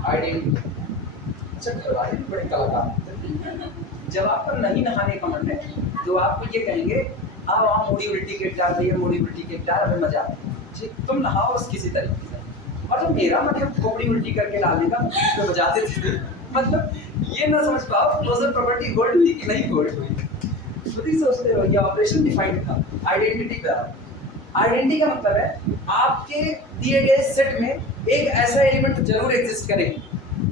आइडेंटिटी अच्छा करवाए बड़े कलाकार। जब आपको नहीं नहाने का मन है तो आपको ये कहेंगे आओ आओ मोड़ी उल्टी के डाल दिए, मोड़ी उल्टी के डाल, हमें मजा आता है, तुम नहाओ बस किसी तरीके से। और जब मेरा मन है खोपड़ी उल्टी करके डालने का तो बजाते थे, मतलब ये ना समझ पाओ क्लोजर प्रॉपर्टी होल्ड हुई कि नहीं होल्ड हुई, खुद ही सोचते हो। ये ऑपरेशन डिफाइंड था आइडेंटिटी का। आइडेंटिटी का मतलब है आपके दिए गए सेट में एक ऐसा एलिमेंट जरूर एग्जिस्ट करे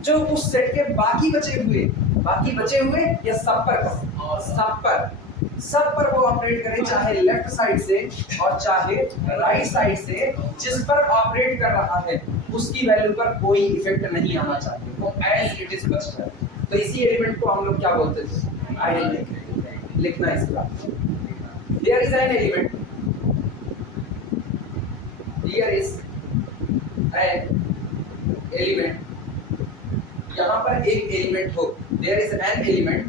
जो उस सेट के बाकी बचे हुए या सब पर वो ऑपरेट करे, चाहे लेफ्ट साइड से और चाहे राइट साइड से, जिस पर ऑपरेट कर रहा है उसकी वैल्यू पर कोई इफेक्ट नहीं आना चाहिए, वो एज इट इज बचता है। तो इसी एलिमेंट को हम लोग क्या बोलते थे, आइडेंटिटी। लिखना इसका, there is an element, there is an element, यहाँ पर एक एलिमेंट हो, there is an element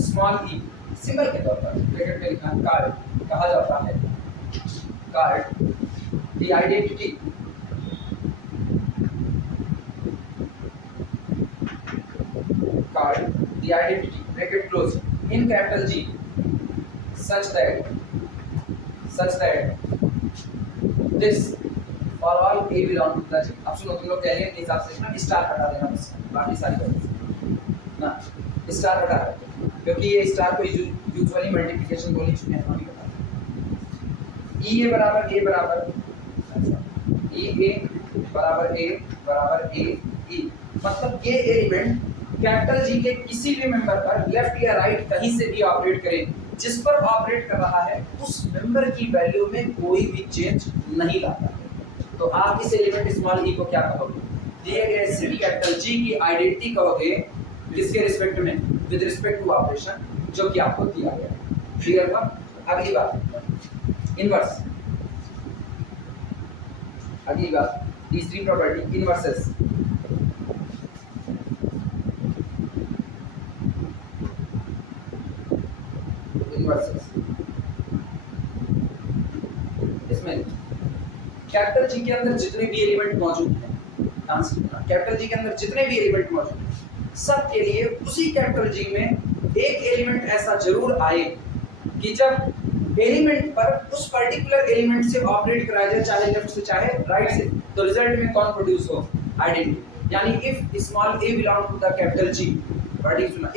small E, symbol के तौर पर ब्रैकेट में लिखना, कार्ड कहा जाता है, card the identity, card the identity bracket close in capital G such that this for all A belong to the G। अब सुनो, तुम लोग कह रहे हैं हिसाब से ना स्टार हटा देना, बस बाकी सारी बातें ना स्टार हटा देते, क्योंकि ये स्टार को यूजुअली मल्टीप्लिकेशन बोल ही चुके हैं, हम ही बताते हैं। E A बराबर A बराबर E A बराबर A बराबर A E, मतलब ये एलिमेंट कैपिटल G के किसी भी मेंबर पर लेफ्ट या राइट कहीं से भी ऑपरेट करे, जिस पर ऑपरेट कर रहा है उस मेंबर की वैल्यू में कोई भी चेंज नहीं लाता है। तो आप इस एलिमेंट स्मॉल ई को क्या कहोगे, दिए गए सेट कैपिटल G की आइडेंटिटी कहोगे, किसके रिस्पेक्ट में, विद रिस्पेक्ट टू ऑपरेशन जो कि आपको दिया गया है। क्लियर हुआ? अगली बात इनवर्स, अगली बात तीसरी प्रॉपर्टी इनवर्सेस। इनवर्सेस इसमें कैपिटल G के अंदर जितने भी एलिमेंट मौजूद हैं, कैपिटल G के अंदर जितने भी एलिमेंट मौजूद हैं, सब के लिए उसी कैपिटल G में एक एलिमेंट ऐसा जरूर आए कि जब एलिमेंट पर उस पर्टिकुलर एलिमेंट से ऑपरेट कराया जाए, चाहे लेफ्ट से चाहे राइट से, तो रिजल्ट में कौन प्रोड्यूस हो, आइडेंटिटी। यानी if small a belong to the capital G,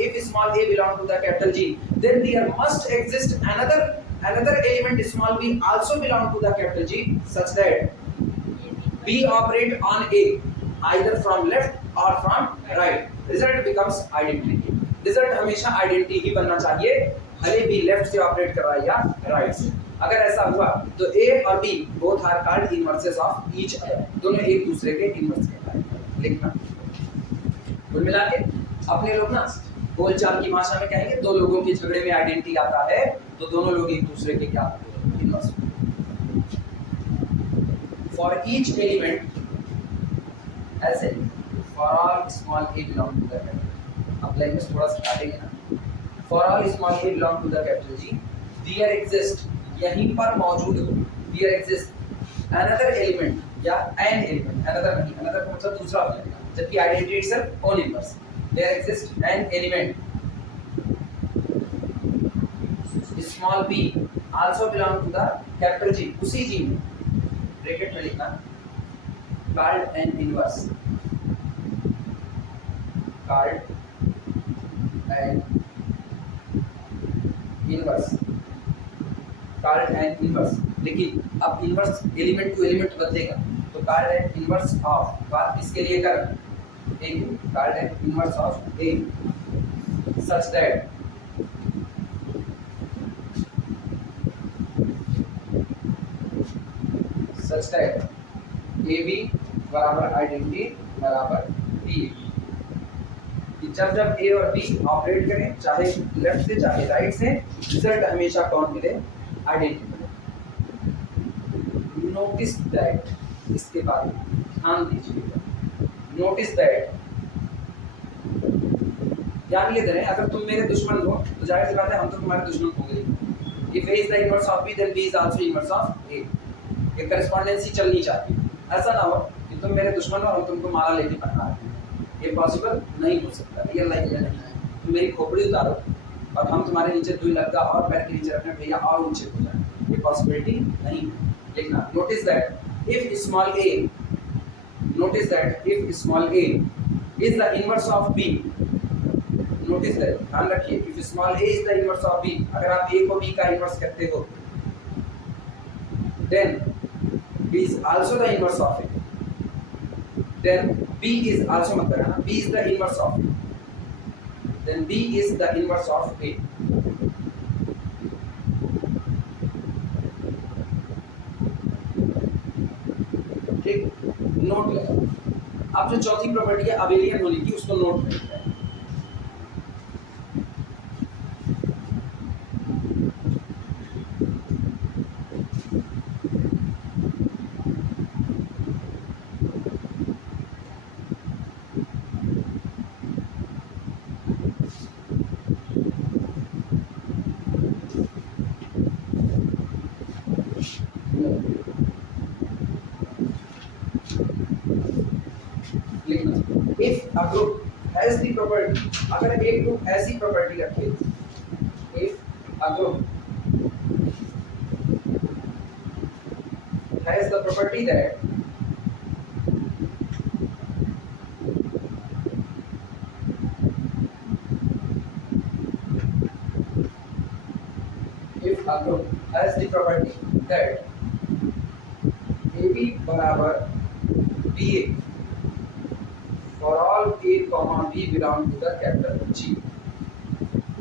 if small a belong to the capital G, then there must exist another element small b also belong to the capital G such that b operate on a either from left or from right, result becomes identity। Result हमेशा identity ही बनना चाहिए, भले भी left से operate कर रहा है या राइट से। अगर ऐसा हुआ तो a और b both are called inverses of each other, दोनों एक दूसरे के इनवर्स कहलाते। लिखना, कुल मिला के अपने लोग ना बोलचाल की भाषा में कहेंगे, दो लोगों के झगड़े में आइडेंटिटी आता है तो दोनों लोग एक दूसरे के क्या, इनवर्स। फॉर ईच एलिमेंट ऐसे, for all small a belong to the capital, अब लैंग्वेज थोड़ा सा काटेंगे ना। For all small a belong to the capital G, there exist, यहीं पर मौजूद हो, there exist another element या an element, another नहीं, another का मतलब दूसरा हो जाएगा, जबकि identity itself own inverse, there exists an element small b also belong to the capital G, उसी G में ब्रैकेट में लिखना, called an inverse, called an inverse, called an inverse। लेकिन अब इनवर्स एलिमेंट टू एलिमेंट बदलेगा, तो called an inverse of, बात किसके लिए कर, a, called an inverse of a such that AB बराबर आइडेंटिटी बराबर बी। जब जब ए और बी ऑपरेट करें, चाहे लेफ्ट से चाहे राइट से, रिजल्ट हमेशा कौन मिले? आइडेंटिटी मिले। नोटिस दैट, इसके बाद ध्यान दीजिएगा, नोटिस दैट, ध्यान ये दे रहे हैं, अगर तुम मेरे दुश्मन हो तो जाहिर सी बात है हम तो तुम्हारे दुश्मन होंगे। If A is the inverse of B then B is also inverse of A. ये करेस्पॉन्डेंसी चलनी चाहिए। ऐसा ना हो कि तुम मेरे दुश्मन हो और तुमको माला लेके पढ़ा रहे हैं, ये पॉसिबल नहीं हो सकता, रियल लाइफ में नहीं है। तुम मेरी खोपड़ी उतारो और हम तुम्हारे नीचे 2 लग्गा और पैर के नीचे रखने भैया और ऊंचे हो जाए, ये पॉसिबिलिटी नहीं है। लिखना, notice that if small A, notice that if small A is the inverse of B, notice that, ध्यान रखिए, if small A is the inverse of B, अगर आप ए को बी का इनवर्स करते हो, then B is also the inverse of A, then B is also मत करना, B is the inverse of A, then B is the inverse of A। ठीक, note लगा। अब जो चौथी प्रॉपर्टी है अबेलियन होने की, उसको नोट करते हैं। If a group has the property, अगर एक ग्रुप ऐसी प्रॉपर्टी रखे, if a group has the property that if a group has the property that AB बराबर BA for all A comma B belong to the capital G।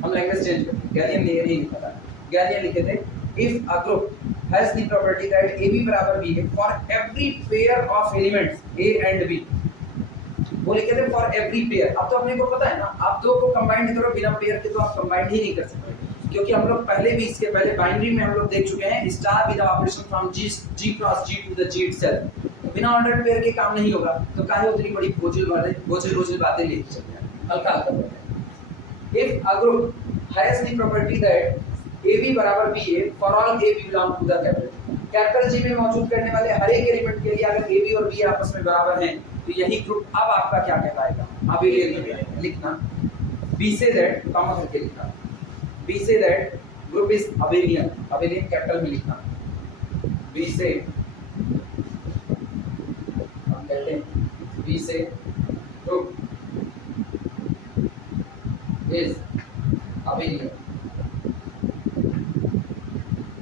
हम language change करते हैं, galleon layer ही लिखा था, galleon लिखे थे if a group has the property that AB बराबर B है for every pair of elements A and B। वो लिखे थे for every pair। अब तो अपने को पता है ना, आप दो को कंबाइन करो, बिना पेयर के तो आप कंबाइन ही नहीं कर सकते, क्योंकि हम लोग पहले भी इसके पहले बाइनरी में हम लोग देख चुके हैं star with operation from G cross G to the G itself. तो बिना ऑर्डर्ड पेयर के काम नहीं होगा, तो काहे उतनी बड़ी बोझिल बातें लेके चलते हैं, हल्का हल्का बोलते हैं। If a group has the property that AB बराबर BA for all AB belong to the capital G में मौजूद करने वाले हर एक एलिमेंट के लिए अगर AB और B आपस में बराबर हैं, तो यही ग्रुप अब आपका क्या कहलाएगा? अबेलियन। लिखना, B से दैट कॉमा करके लिखना, B say that group is abelian, abelian capital में लिखना, B से हम कहते हैं B से ग्रुप इज अबेलियन।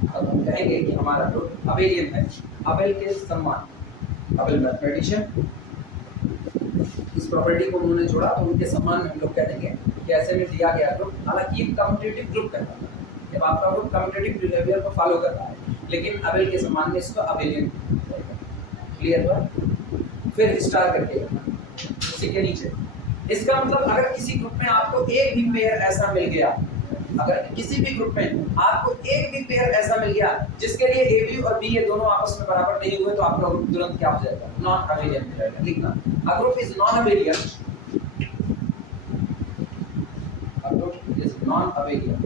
अब हम कहेंगे कि हमारा ग्रुप अबेलियन है, अबेल के सम्मान, अबेल मैथमेटिशियन, इस प्रॉपर्टी को उन्होंने जोड़ा तो उनके सम्मान में हम लोग कह देंगे कि ऐसे में दिया गया ग्रुप, हालांकि ये कम्यूटेटिव ग्रुप कहता है, जब आपका ग्रुप कम्यूटेटिव बिहेवियर को फॉलो कर रहा है, लेकिन अबेल के सम्मान में इसको अबेलियन। क्लियर हुआ? फिर स्टार करके उसी के नीचे, इसका मतलब अगर किसी ग्रुप में आपको एक भी पेयर ऐसा मिल गया, अगर किसी भी ग्रुप में आपको एक भी पेयर ऐसा मिल गया जिसके लिए ए बी और बी ये दोनों आपस में बराबर नहीं हुए, तो आपका ग्रुप तुरंत क्या हो जाएगा? नॉन अबेलियन हो जाएगा। लिखना, a group is non abelian, a group is non abelian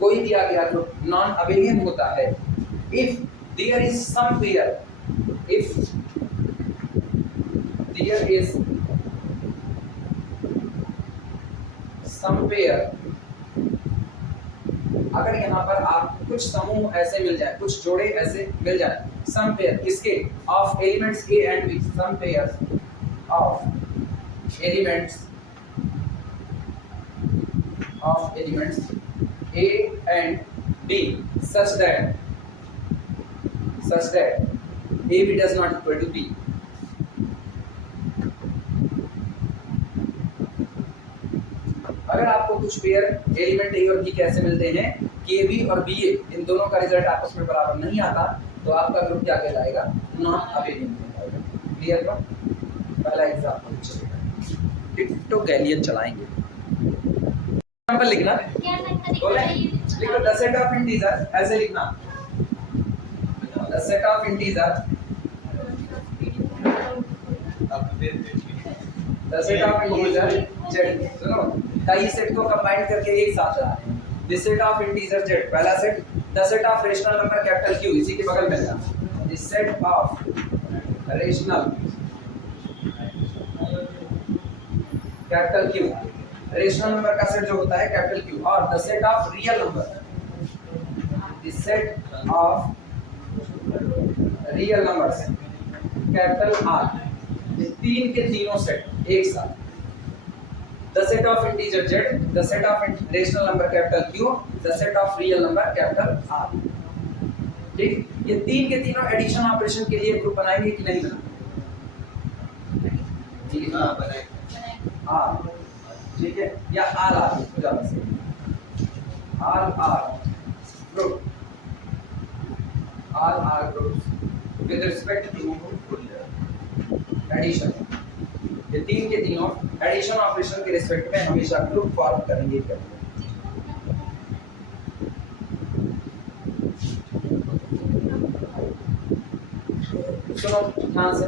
कोई दिया गया ग्रुप नॉन अबेलियन होता है if there is some pair, if there is some pair, अगर यहाँ पर आपको कुछ समूह ऐसे मिल जाए, कुछ जोड़े ऐसे मिल जाए, some pair किसके? of elements A and B, some pairs of elements A and B such that AB does not equal to B। अगर आपको कुछ पेयर एलिमेंट ए और बी कैसे मिलते हैं, के बी और बी ए इन दोनों का रिजल्ट आपस में बराबर नहीं आता तो आपका ग्रुप क्या कहलाएगा, नॉन अबेलियन कहलाएगा। Clear bro? पहला एग्जांपल चलेगा, डिट्टो गैलियन चलाएंगे। एग्जांपल लिखना, बोले लिखो द सेट ऑफ इंटीजर, ऐसे लिखना the set of integer, the set of integer z, सुनो कई सेट को कंबाइन करके एक साथ ला रहे हैं। The set of integer z, पहला set the set of rational number capital Q, इसी के बगल में था the set of rational capital Q, rational number का सेट जो होता है कैपिटल Q, और the set of real number, the set of real numbers capital R, ये तीन के तीनों सेट एक साथ, the set of integer z, the set of rational number capital Q, the set of real number capital R। ठीक, ये तीन के तीनों एडिशन ऑपरेशन के लिए ग्रुप बनाएंगे कि नहीं बनाएंगे? ठीक है, बनाएंगे। R, ठीक है, या R R ज्यादा से R R group, R R groups with respect to addition, ये तीन के तीनों एडिशन ऑपरेशन के रिस्पेक्ट में हमेशा ग्रुप फॉर्म करेंगे। सुनो ध्यान से,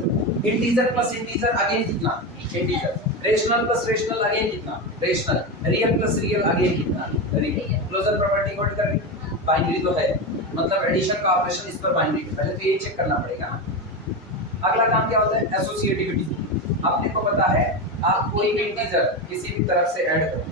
इंटीजर प्लस इंटीजर अगेन कितना, integer, rational plus rational again कितना, rational, real plus real again कितना, रियल। क्लोजर प्रॉपर्टी को करनी, बाइनरी तो है, मतलब एडिशन का ऑपरेशन इस पर बाइनरी, पहले तो ये चेक करना पड़ेगा ना। अगला काम क्या होता है, एसोसिएटिविटी। आपने को पता है आप कोई भी इंटीजर किसी भी तरफ से ऐड करो,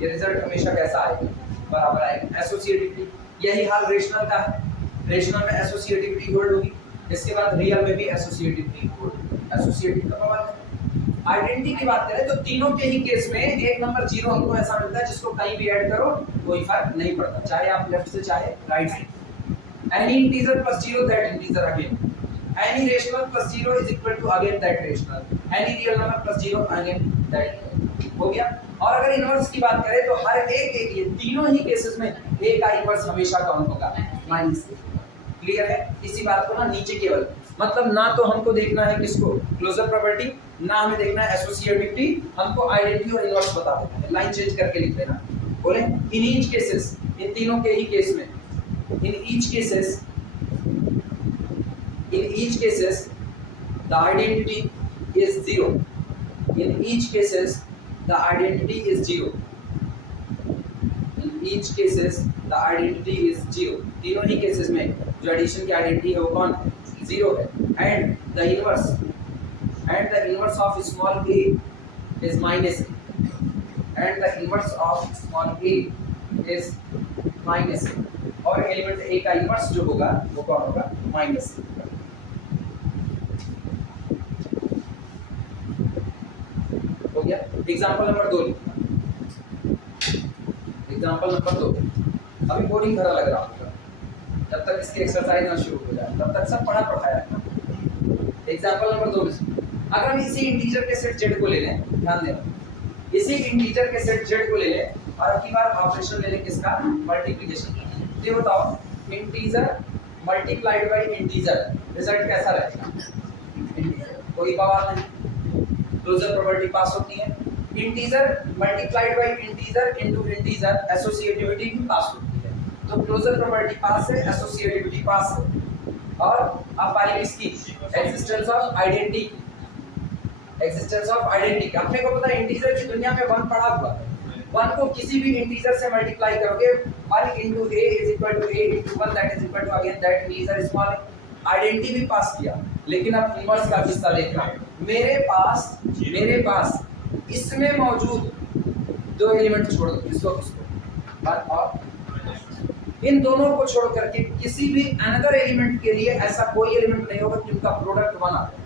ये रिजल्ट हमेशा कैसा आएगा, बराबर आएगा, एसोसिएटिविटी। यही हाल रेशनल का है, रेशनल में एसोसिएटिविटी होल्ड होगी, इसके बाद रियल में भी एसोसिएटिविटी होल्ड, एसोसिएटिव का मतलब आइडेंटिटी की बात करें तो तीनों के ही केस में एक नंबर 0 हमको ऐसा मिलता है जिसको कहीं भी ऐड करो कोई फर्क नहीं पड़ता, चाहे आप लेफ्ट से चाहे राइट से। Any integer plus 0 that integer again. Any rational plus 0 is equal to again that rational. Any real number plus 0 again that हो गया। और अगर इनवर्स की बात करें तो हर एक ये तीनों ही केसेस में a का इनवर्स हमेशा कौन होगा, माइनस a। क्लियर है? इसी बात को ना नीचे केवल मतलब ना तो हमको देखना है किसको, क्लोजर प्रॉपर्टी, ना हमें देखना है एसोसिएटिविटी, हमको आइडेंटिटी और इनवर्स बता देना है। लाइन चेंज करके लिख लेना, बोले इन ईच केसेस, इन तीनों के ही केस में, in each cases the identity is 0, in each cases the identity is 0, in each cases the identity is 0, तीनों ही केसेस में जो एडिशन की आइडेंटिटी है वो कौन, 0 है। and the inverse of small a is minus a, and the inverse of small a is minus a, और element a का इनवर्स जो होगा वो कौन होगा, माइनस a। हो गया। एग्जांपल नंबर 2, एग्जांपल नंबर 2, अभी बोरिंग भरा लग रहा होगा, जब तक इसकी एक्सरसाइज ना शुरू हो जाए तब तक सब पढ़ा पढ़ाया है। एग्जांपल नंबर 2 में अगर हम इसी इंटीजर के सेट z को ले लें, ध्यान देना, इसी इंटीजर के सेट z को ले लें और अब की बार ऑपरेशन ले लें किसका, मल्टीप्लिकेशन। ये बताओ integer multiplied by integer result कैसा रहेगा, कोई बवाल नहीं, क्लोजर प्रॉपर्टी पास होती है। Integer multiplied by integer into integer associativity भी पास होती है, तो क्लोजर प्रॉपर्टी पास है, एसोसिएटिविटी पास है। और अब बारी इसकी existence of identity, existence of identity. आपने को पता है इंटीजर की दुनिया में 1 पढ़ा हुआ है, 1 को किसी भी इंटीजर से मल्टीप्लाई करोगे 1 into a is equal to a into 1 that is equal to again that integer small, identity भी पास किया। लेकिन अब इनवर्स का किस्सा देखना, मेरे पास इसमें मौजूद 2 एलिमेंट छोड़ दो, किसको किसको, और इन दोनों को छोड़ करके किसी भी अनदर एलिमेंट के लिए ऐसा कोई एलिमेंट नहीं होगा जिनका प्रोडक्ट 1 आता है।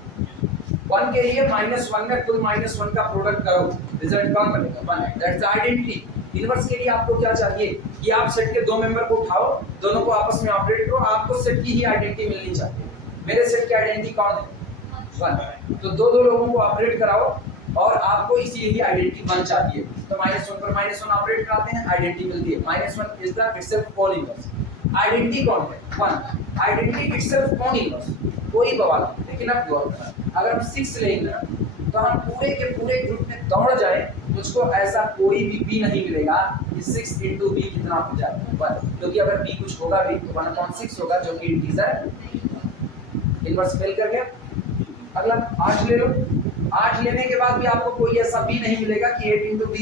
1 के लिए -1 में कुल -1 का प्रोडक्ट करो, रिजल्ट कौन बनेगा, 1। That's identity. इनवर्स के लिए आपको क्या चाहिए कि आप सेट के 2 मेंबर को उठाओ, दोनों को आपस में ऑपरेट करो, आपको सेट की ही आइडेंटिटी मिलनी चाहिए। मेरे सेट की आइडेंटिटी कौन है, 1, तो 2 लोगों को ऑपरेट कराओ, और आपको इसी यही आइडेंटिटी 1 चाहिए, तो -1 पर -1 ऑपरेट कराते हैं, आइडेंटिटी मिलती है। -1 is the itself con inverse. Identity कौन है? 1। आइडेंटिटी इटसेल्फ कौन इनवर्स, कोई बवाल नहीं। लेकिन अब गौर करना, अगर हम 6 लेंगे ना, तो हम पूरे के पूरे ग्रुप में दौड़ जाए, मुझको ऐसा कोई भी b नहीं मिलेगा कि 6 into b कितना हो जाए 1, क्योंकि अगर b कुछ होगा भी तो 1/6 होगा, जो कि इंटीजर इनवर्स फेल कर गया। अगला 8 ले लो, 8 लेने के बाद भी आपको कोई ऐसा b नहीं मिलेगा कि 8 into b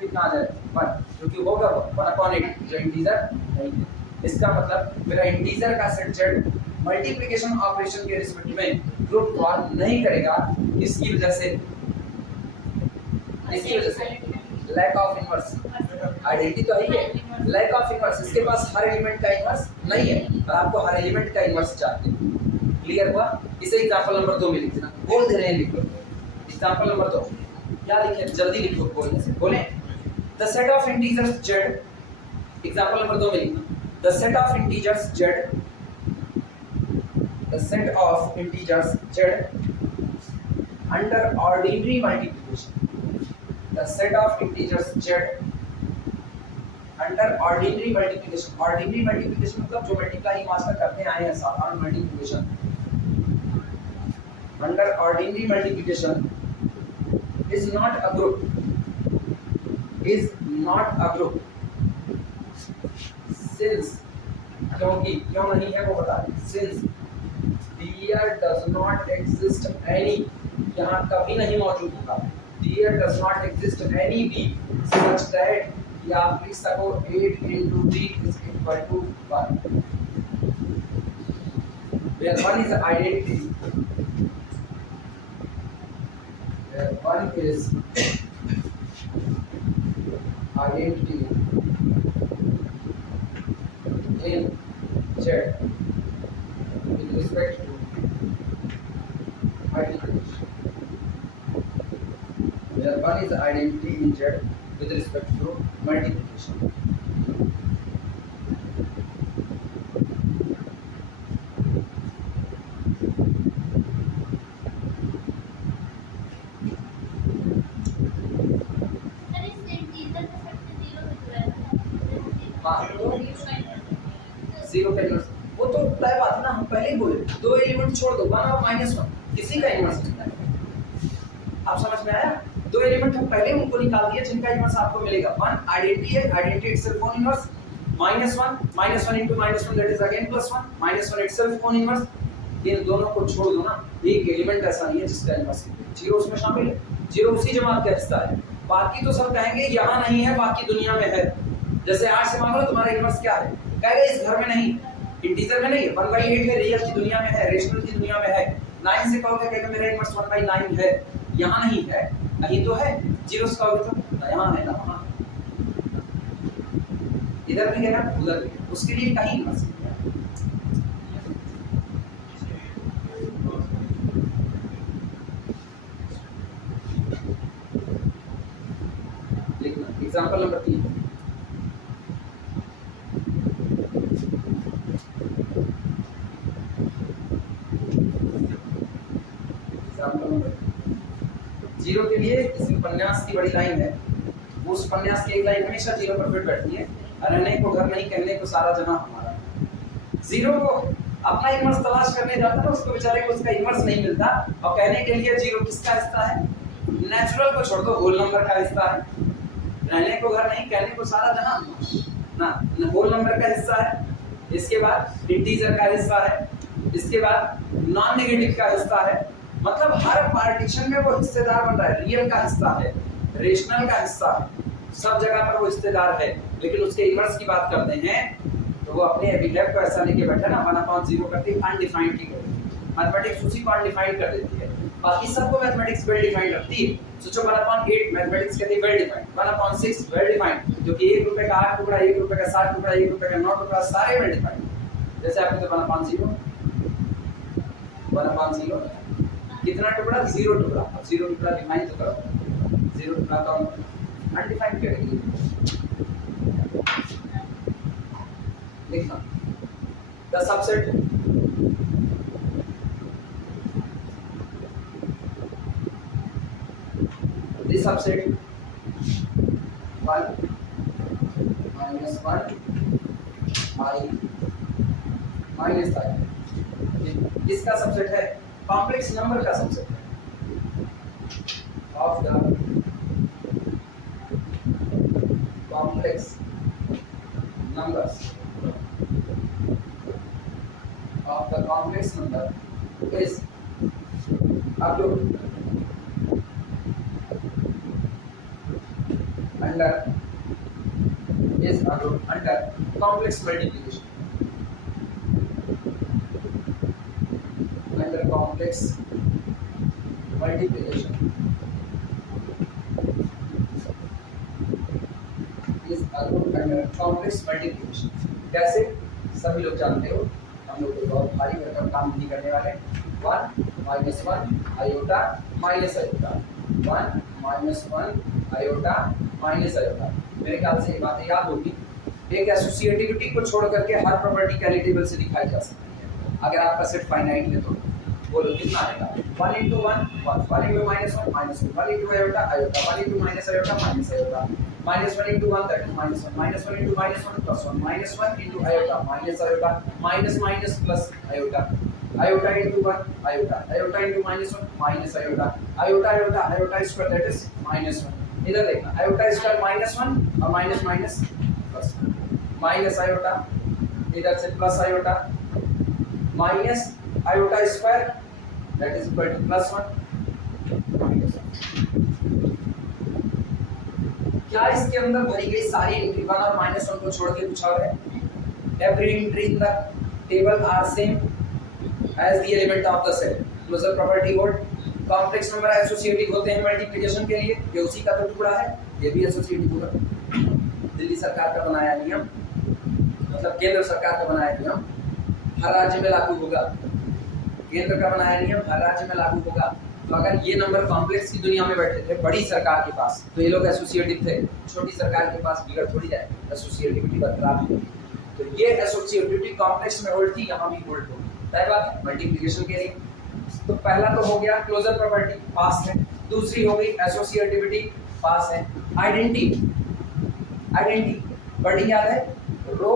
कितना आ जाए 1, क्योंकि होगा वो 1/8 जो इंटीजर नहीं है। इसका मतलब मेरा इंटीजर का सेट z मल्टीप्लिकेशन ऑपरेशन के रिस्पेक्ट में ग्रुप फॉर्म नहीं करेगा। इसकी वजह से लैक ऑफ इनवर्स। आइडेंटिटी तो है ही है, लैक ऑफ इनवर्स, इसके पास हर एलिमेंट का इनवर्स नहीं है और आपको हर एलिमेंट का इनवर्स चाहिए। क्लियर हुआ? इसे एग्जांपल नंबर 2 में लिखना, बोल दे रहे हैं, लिख लो। एग्जांपल नंबर 2 क्या लिखे, जल्दी लिखो बोलने से, बोले। The set of integers z, example number 2 में लिखना, the set of integers z, the set of integers z under ordinary multiplication, the set of integers z under ordinary multiplication, ordinary multiplication मतलब जो मल्टीप्लाई मास्टर करते आए हैं, साधारण multiplication, under ordinary multiplication is not a group, is not a group, since, क्योंकि, क्यों नहीं है वो बता दें, since there does not exist any, यहाँ कभी नहीं मौजूद होगा, there does not exist any b such that कि आप लिख सको 8 into b is equal to 1, where 1 is identity, where 1 is identity in z with respect to multiplication, where 1 is identity in z with respect to multiplication. Zero का inverse वो तो तय बात है ना, हम पहले ही बोले, दो एलिमेंट छोड़ दो, 1 और -1, किसी का इनवर्स मिलता है। आप समझ में आया? दो एलिमेंट हम पहले उनको निकाल दिए जिनका इनवर्स आपको मिलेगा। 1 आइडेंटिटी है, identity itself own inverse, -1 into -1 that is again +1, -1 itself own inverse. इन दोनों को छोड़ दो ना, एक एलिमेंट ऐसा नहीं है जिसका इनवर्स जीरो उसमें शामिल है, जीरो उसी जमात का हिस्सा है। बाकी तो सब कहेंगे यहाँ नहीं है, बाकी दुनिया में है। जैसे 8 से मांग लो तुम्हारा इनवर्स क्या है, कहेगा इस घर में नहीं, इंटीजर में नहीं है, 1/8 है, रियल की दुनिया में है, रेशनल की दुनिया में है। 9 से कहोगे कहेगा मेरा इनवर्स 1/9 है, यहाँ नहीं है, कहीं तो है। जीरो से कहोगे तो ना यहाँ है ना वहाँ, इधर भी है ना उधर भी है, उसके लिए कहीं इनवर्स नहीं है। लिखना एग्जांपल नंबर 3, जीरो के लिए इस उपन्यास की बड़ी लाइन है, उस उपन्यास की एक लाइन हमेशा जीरो पर फिट बैठती है, रहने को घर नहीं, कहने को सारा जहां हमारा। जीरो को अपना इनवर्स तलाश करने जाता है, उसको बेचारे को उसका इनवर्स नहीं मिलता, और कहने के लिए जीरो किसका हिस्सा है? नेचुरल को छोड़ दो, होल नंबर का हिस्सा है। रहने को घर नहीं, कहने को सारा जहां ना, होल नंबर का हिस्सा है, इसके बाद इंटीजर का हिस्सा है, इसके बाद नॉन नेगेटिव का हिस्सा है। मतलब हर पार्टीशन में वो हिस्सेदार बन रहा है, रियल का हिस्सा है, रेशनल का हिस्सा है, सब जगह पर वो हिस्सेदार है। लेकिन उसके इनवर्स की बात करते हैं तो वो अपने बिहेव को ऐसा लेके बैठा ना, 1/0 करती है, अनडिफाइंड की मैथमेटिक्स उसी को अनडिफाइंड कर देती है। बाकी सबको मैथमेटिक्स वेल डिफाइंड रखती है। सोचो 1/8 मैथमेटिक्स कहती है वेल डिफाइंड, 1/6 वेल डिफाइंड, जो कि 1 रुपए का 8 टुकड़ा, 1 रुपए का 7 टुकड़ा, 1 रुपए का 9 टुकड़ा, सारे वेल डिफाइंड। जैसे आपने तो 1/0 कितना टुकड़ा? 0 टुकड़ा। अब 0 टुकड़ा डिफाइन तो करो, 0 टुकड़ा का अनडिफाइंड करेंगे। लिखना the subset this subset 1 minus 1 I minus I किसका सबसेट है? कॉम्प्लेक्स नंबर का सबसेट है of the complex numbers of the complex number is approved under complex multiplication under complex multiplication is approved under complex multiplication कैसे? सभी लोग जानते हो, हम लोग बहुत भारी भरकम काम नहीं करने वाले। 1 minus 1 iota minus iota 1 minus 1 iota minus iota. मेरे ख्याल से ये बातें याद होगी। एक एसोसिएटिविटी को छोड़ करके हर प्रॉपर्टी कैली टेबल से दिखाई जा सकती है। अगर आपका सेट फाइनाइट है तो बोलो कितना आएगा? 1 into 1 1 1 into minus 1 minus 2 1 into iota iota 1 into minus iota minus iota minus 1 into 1 that is minus 1 minus 1 into minus 1 plus 1 minus 1 into iota minus iota minus minus plus iota iota into 1 iota iota into minus 1 minus iota iota iota iota square that is minus 1। इधर देखना iota square minus 1 और minus minus plus minus iota इधर से plus iota minus iota square that is equal to plus 1 minus 1। क्या इसके अंदर भरी गई सारी एंट्री 1 और माइनस 1 को छोड़ के कुछ और है? Every entry in the table are same as the element of the set. Closure property hold. Complex number associative होते हैं मल्टीप्लिकेशन के लिए, ये उसी का तो टुकड़ा है, ये भी एसोसिएटिव होगा। दिल्ली सरकार का बनाया नियम, मतलब केंद्र सरकार का बनाया नियम हर राज्य में लागू होगा। केंद्र का बनाया नियम हर राज्य में लागू होगा। तो अगर ये नंबर कॉम्प्लेक्स की दुनिया में बैठे थे बड़ी सरकार के पास, तो ये लोग एसोसिएटिव थे। छोटी सरकार के पास बिगड़ थोड़ी जाए, एसोसिएटिविटी बरकरार होगी। तो ये एसोसिएटिविटी कॉम्प्लेक्स में होल्ड थी, यहाँ भी होल्ड होगी। तय बात है मल्टीप्लिकेशन के लिए। तो पहला तो हो गया क्लोजर प्रॉपर्टी, पास है। दूसरी हो गई एसोसिएटिविटी, पास है। आइडेंटिटी बड़ी याद है, row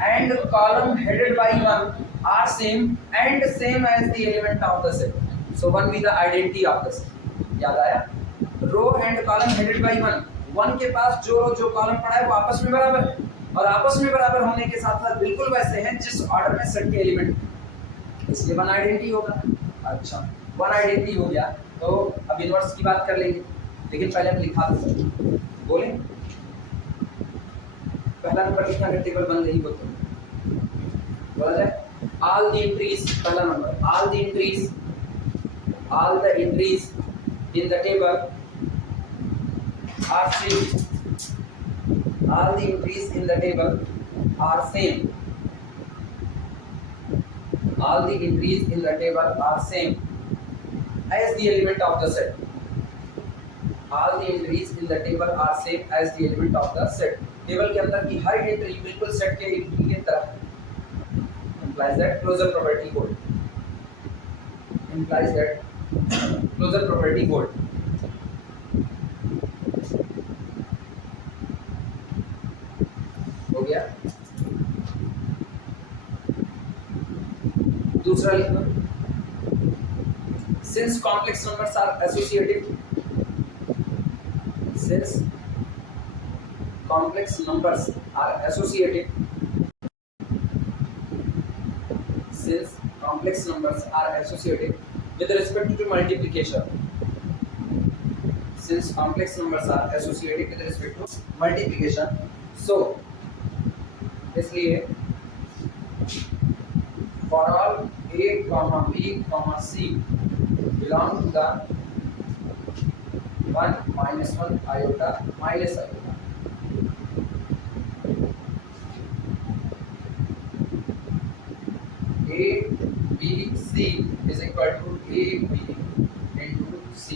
and column headed by 1 are same and same as the element of the set. So 1 be the identity of the set। याद आया? Row and column headed by 1 के पास जो रो जो कॉलम पड़ा है वो आपस में बराबर है, और आपस में बराबर होने के साथ साथ बिल्कुल वैसे हैं जिस ऑर्डर में सेट के एलिमेंट, इसलिए 1 आइडेंटिटी होगा। अच्छा 1 आइडेंटिटी हो गया, तो अब इनवर्स की बात कर लेंगे, लेकिन पहले हम लिखा दो। बोले पहला नंबर लिखना अगर टेबल बन गई हो तो बोला जाए all the entries, पहला number all the entries in the table are same। all the entries in the table are same। all the entries in the table are same as the element of the set। all the entries in the table are same as the element of the set। Table के अंदर की हर entry बिल्कुल set के entry की तरह implies that closure property hold। implies that closure property hold। हो गया। दूसरा लिखना since complex numbers are associative, since complex numbers are associative, since complex numbers are associative with respect to multiplication, since complex numbers are associative with respect to multiplication, so इसलिए for all a comma b comma c belong to the 1 minus 1 iota minus iota, a b c is equal to a b into c।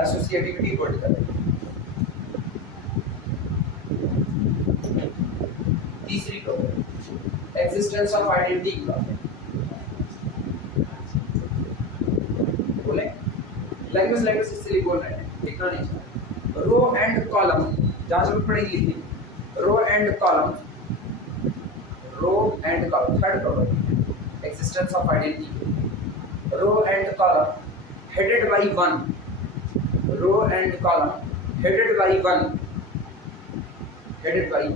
Associativity hold करें। तीसरी property existence of identity. बोले language इसलिए बोल रहे हैं, लिखना नहीं चाहिए। रो एंड कॉलम जहाँ जरूरत पड़ेगी लिखनी, row and column, third property existence of identity. Row and column headed by one, row and column headed by one, headed by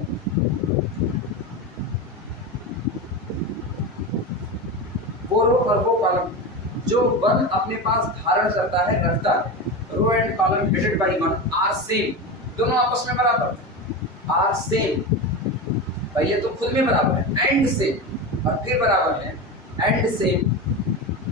वो रो और वो कॉलम जो वन अपने पास धारण करता है, रखता है। Row and column headed by one are same, दोनों आपस में बराबर, आर सेम, पहले तो खुद में बराबर है, एंड सेम, और फिर बराबर है, and same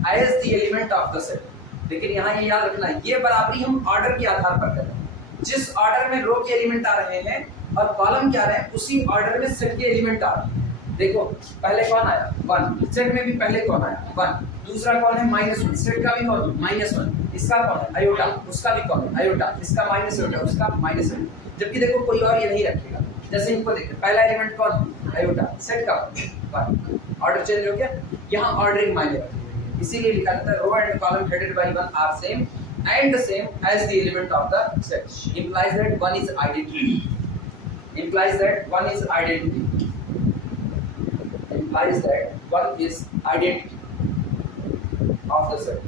as the element of the set. लेकिन यहाँ ये याद रखना है, ये बराबरी हम ऑर्डर के आधार पर कर रहे हैं। जिस ऑर्डर में रो के एलिमेंट आ रहे हैं और कॉलम क्या रहे हैं, उसी ऑर्डर में सेट के एलिमेंट आ रहे हैं। देखो पहले कौन आया, वन, सेट में भी पहले कौन आया, वन, दूसरा कौन है, -1, सेट का भी कौन है, -1, इसका कौन है, आयोटा, उसका भी कौन है, आयोटा, इसका माइनस आयोटा, उसका -1। जबकि देखो कोई और ये नहीं रखेगा, जैसे इनको देखो पहला एलिमेंट कौन है, आयोटा, सेट का वन, ऑर्डर चेंज हो गया, यहाँ ऑर्डरिंग मायने रखेगी, इसीलिए लिखा जाता है row and column headed by one are same and same as the element of the set, implies that one is identity, implies that one is identity, implies that one is identity of the set,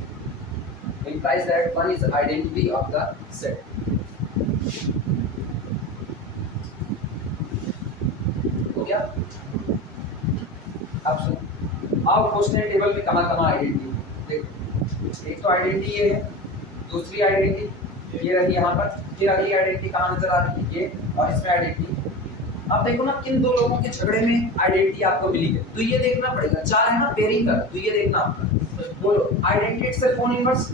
implies that one is identity of the set। हो गया? अब सुनो, अब question table में कहाँ identity, देखो एक तो आइडेंटिटी ये है, दूसरी आइडेंटिटी ये रही यहाँ पर, फिर अगली आइडेंटिटी कहाँ नजर आ रही है, ये, और इसमें आइडेंटिटी। अब देखो ना किन दो लोगों के झगड़े में आइडेंटिटी आपको मिली है, तो ये देखना पड़ेगा, चार है ना पेयरिंग का, तो ये देखना आपका, बोलो आइडेंटिटी इटसेल्फ फोन इनवर्स,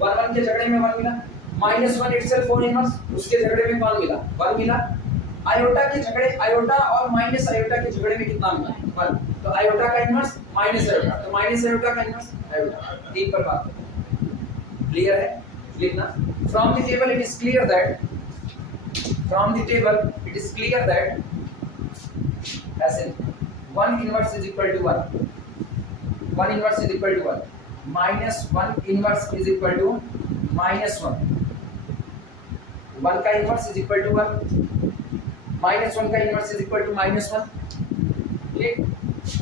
1 के झगड़े में 1 मिला, -1 इटसेल्फ फोन इनवर्स, उसके झगड़े में कौन मिला, 1 मिला, आयोटा के झगड़े, आयोटा और माइनस आयोटा के झगड़े में कितना मिला, 1, तो आयोटा का इनवर्स माइनस आयोटा, तो माइनस आयोटा का इनवर्स आयोटा, 3 पर बात क्लियर है, लिखना। From the table it is clear that, from the table it is clear that as in 1 inverse is equal to 1, 1 inverse is equal to 1, -1 inverse is equal to -1, 1 का inverse is equal to 1, -1 का inverse is equal to -1, ठीक।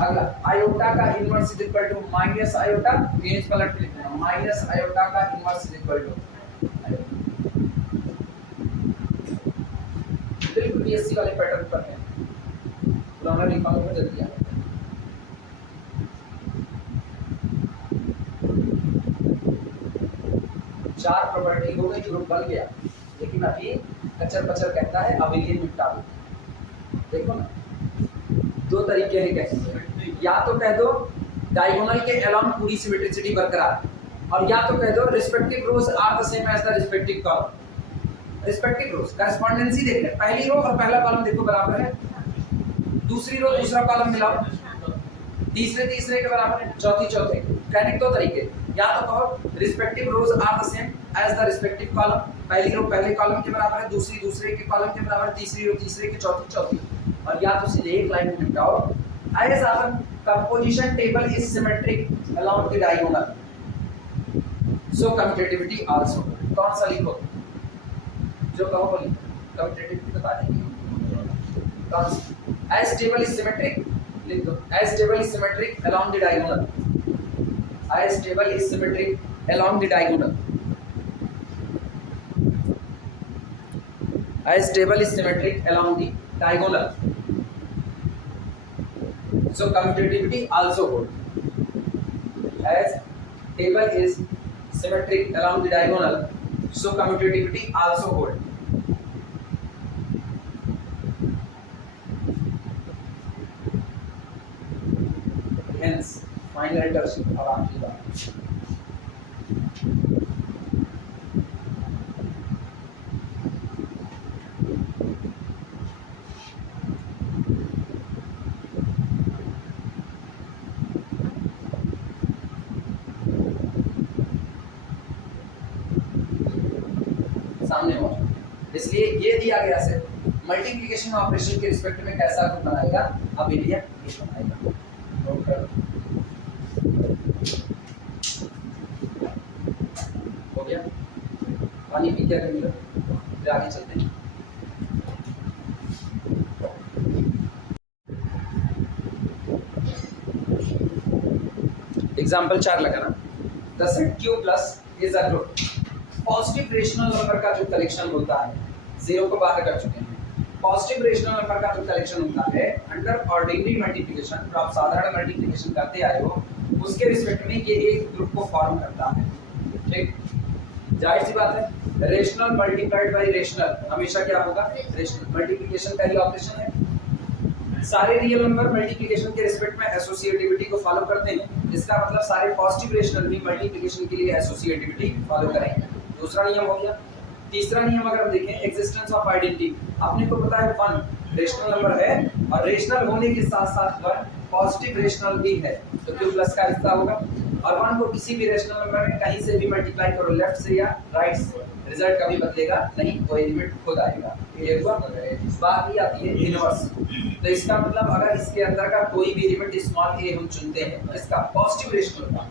अगला iota का inverse is equal to minus iota, change पलट के लिखना, minus iota का inverse is equal to बिल्कुल बीएससी वाले पैटर्न पर है, पुराना रिकॉर्ड में जल्दी आ चार प्रॉपर्टी हो गई, ग्रुप बन गया, लेकिन अभी कचर पचर कहता है अभिलीन निपटा दो। देखो ना दो तरीके हैं कहने, या तो कह दो डायगोनल के अलोंग पूरी सिमेट्रिसिटी बरकरार, और या तो कह दो respective rows are the same as the respective column. Respective rows correspondence देख ले, पहली रो और पहला कॉलम देखो बराबर है, दूसरी रो दूसरा कॉलम मिलाओ, तीसरे के बराबर है, चौथे। कहने के दो तरीके, या तो कहो respective rows are the same as the respective column, पहली रो पहले कॉलम के बराबर है, दूसरे के कॉलम के बराबर, तीसरी रो तीसरे के चौथी, और या तो सीधे एक लाइन में निपटाओ, as our composition table is symmetric along the diagonal, so commutativity also. कौन सा लिखो जो कहो बोली, कम्यूटेटिविटी बता देंगे, as table is symmetric, लिख दो as table is symmetric along the diagonal, as table is symmetric along the diagonal, as table is symmetric along the diagonal, so commutativity also hold, as table is symmetric along the diagonal, so commutativity also hold। Hence, final reduction और आखिरी बात, सामने हो, इसलिए ये दिया गया से मल्टीप्लिकेशन ऑपरेशन के रिस्पेक्ट में कैसा कुछ बनाएगा, अब एरिया ये बनाएगा, हो गया। पानी पी क्या करेंगे, फिर आगे चलते हैं। एग्जाम्पल 4 लगाना। The set Q plus is a group. Positive rational number का जो कलेक्शन होता है, जीरो को बाहर कर चुके हैं, पॉजिटिव रेशनल नंबर का जो कलेक्शन होता है अंडर ऑर्डिनरी मल्टीप्लिकेशन, जो आप साधारण मल्टीप्लिकेशन करते आए हो, उसके रिस्पेक्ट में ये एक ग्रुप को फॉर्म करता है। ठीक, जाहिर सी बात है, रेशनल मल्टीप्लाइड बाय रेशनल हमेशा क्या होगा, रेशनल मल्टीप्लिकेशन का ही ऑपरेशन है। सारे रियल नंबर मल्टीप्लिकेशन के रिस्पेक्ट में एसोसिएटिविटी को फॉलो करते हैं, इसका मतलब सारे पॉजिटिव रेशनल भी मल्टीप्लिकेशन के लिए एसोसिएटिविटी फॉलो करेंगे। दूसरा नियम हो गया। तीसरा नियम अगर हम देखें, एग्जिस्टेंस ऑफ आइडेंटिटी। आपने को पता है 1 रेशनल नंबर है और रेशनल होने के साथ साथ 1 पॉजिटिव रेशनल भी है, तो Q प्लस का हिस्सा होगा। और 1 को किसी भी रेशनल नंबर में कहीं से भी मल्टीप्लाई करो, लेफ्ट से या राइट से, रिजल्ट कभी बदलेगा नहीं, वो एलिमेंट खुद आएगा। ये हुआ। बात ये आती है इनवर्स। तो इसका मतलब अगर इसके अंदर का कोई भी एलिमेंट स्मॉल a हम चुनते हैं, इसका पॉजिटिव रेशनल का,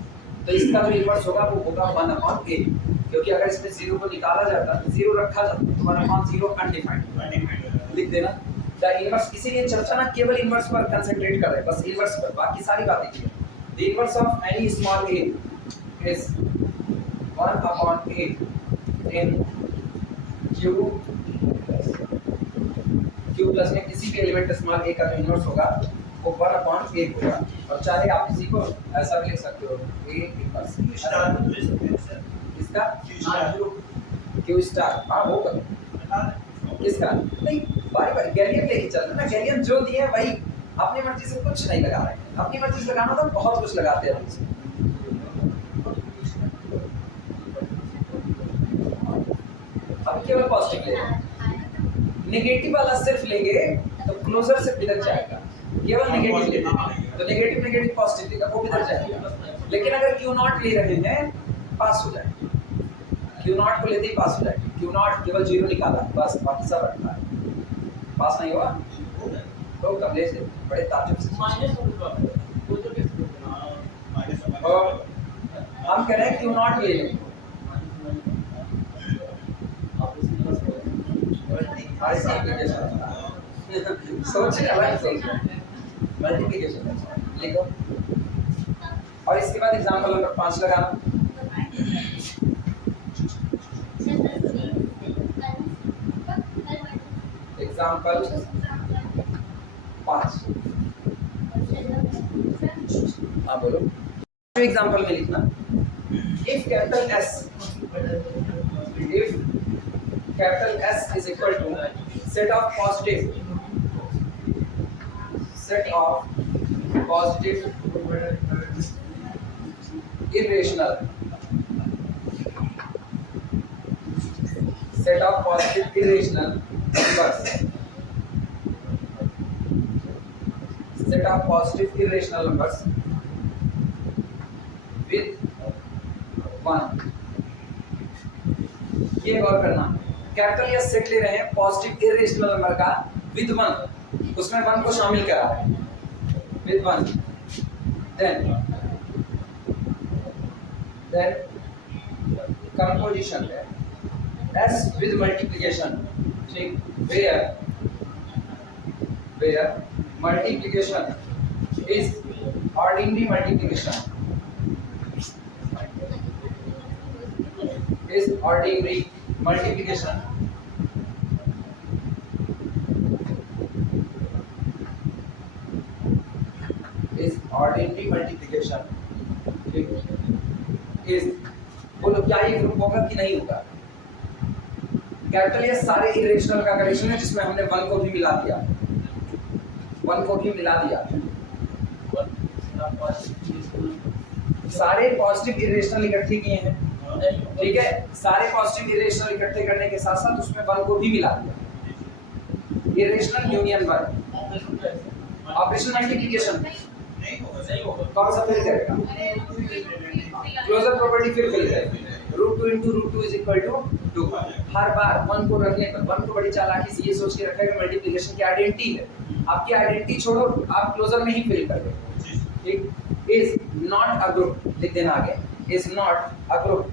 तो इसका जो इनवर्स होगा वो होगा 1/a, क्योंकि अगर इसमें 0 को निकाला जाता, 0 रखा जाता तो 1/0 अनडिफाइंड लिख देना। द इनवर्स, इसीलिए चर्चा ना केवल इनवर्स पर कंसंट्रेट कर रहे हैं, बस इनवर्स पर, बाकी सारी बातें clear. The inverse of any small a is 1/a in Q plus में किसी भी एलिमेंट स्मॉल a का जो इनवर्स होगा वो 1/a होगा। और चाहे आप इसी को ऐसा भी लिख सकते हो, a इनवर्स इसका Q स्टार। हाँ वो कर किसका नहीं, बारी बारी गैलियन लेके चलना ना, गैलियन जो दिए हैं वही, अपनी मर्जी से कुछ नहीं लगा रहे हैं। अपनी मर्जी से लगाना तो बहुत कुछ लगाते हैं हमसे। अब केवल पॉजिटिव लेंगे, नेगेटिव वाला सिर्फ लेंगे तो क्लोजर से बिदर जाएगा। केवल नेगेटिव लेंगे तो नेगेटिव नेगेटिव पॉजिटिव देगा, वो बिदर जाएगा। लेकिन अगर Q नॉट ले रहे हैं, पास हो जाएगा। Q नॉट को लेते ही पास हो जाएगा। Q नॉट केवल 0 निकाला बस, बाकी सब रखा है, पास नहीं हुआ तो कमले से बड़े ताजुब से और हम कह रहे हैं Q नॉट ले लें, सोच अलग सोच मल्टीप्लिकेशन लिखो। और इसके बाद एग्जांपल नंबर 5 लगाना। एग्जांपल 5, हाँ बोलो। एग्जांपल में लिखना, if capital S is equal to set of positive irrational numbers with 1। ये गौर करना, कैपिटल या सेट ले रहे हैं पॉजिटिव इरेशनल नंबर का विद 1, उसमें 1 को शामिल करा है विद 1, देन कंपोजिशन है S with multiplication, ठीक, where multiplication is ordinary multiplication, is ordinary multiplication is, बोलो क्या ये ग्रुप होगा कि नहीं होगा? कैपिटल ये सारे इरेशनल का कलेक्शन है जिसमें हमने 1 को भी मिला दिया, 1 को भी मिला दिया। सारे पॉजिटिव इरेशनल इकट्ठे किए हैं, ठीक है, सारे पॉजिटिव इरेशनल इकट्ठे करने के साथ साथ उसमें 1 को भी मिला दिया। इरेशनल यूनियन 1, ऑपरेशन मल्टीप्लिकेशन कौन सा फिल करेगा? क्लोजर प्रॉपर्टी फिर फिल करेगा, √2 × √2 = 2। हर बार 1 को रखने पर 1 को बड़ी चालाकी से ये सोच के रखा है कि मल्टीप्लिकेशन की आइडेंटिटी है, आपकी आइडेंटिटी छोड़ो, आप क्लोजर में ही फिल कर दो, ठीक। इज नॉट अ ग्रुप लिख देना आगे, is not a group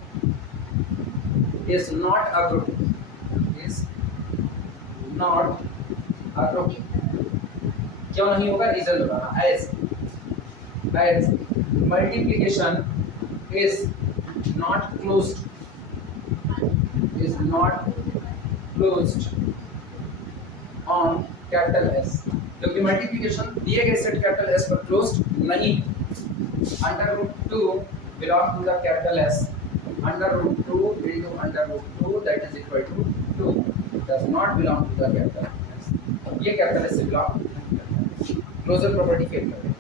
is not a group, is not a group. क्यों नहीं होगा, रीजन बताना. as multiplication is not closed, is not closed on capital S, क्योंकि मल्टीप्लिकेशन दिए गए सेट कैपिटल S पर क्लोज्ड नहीं. Under root 2 belong to the capital S, under root 2 into under root 2 that is equal to 2 does not belong to the capital S. ये capital S से belong closure property fail कर रही है.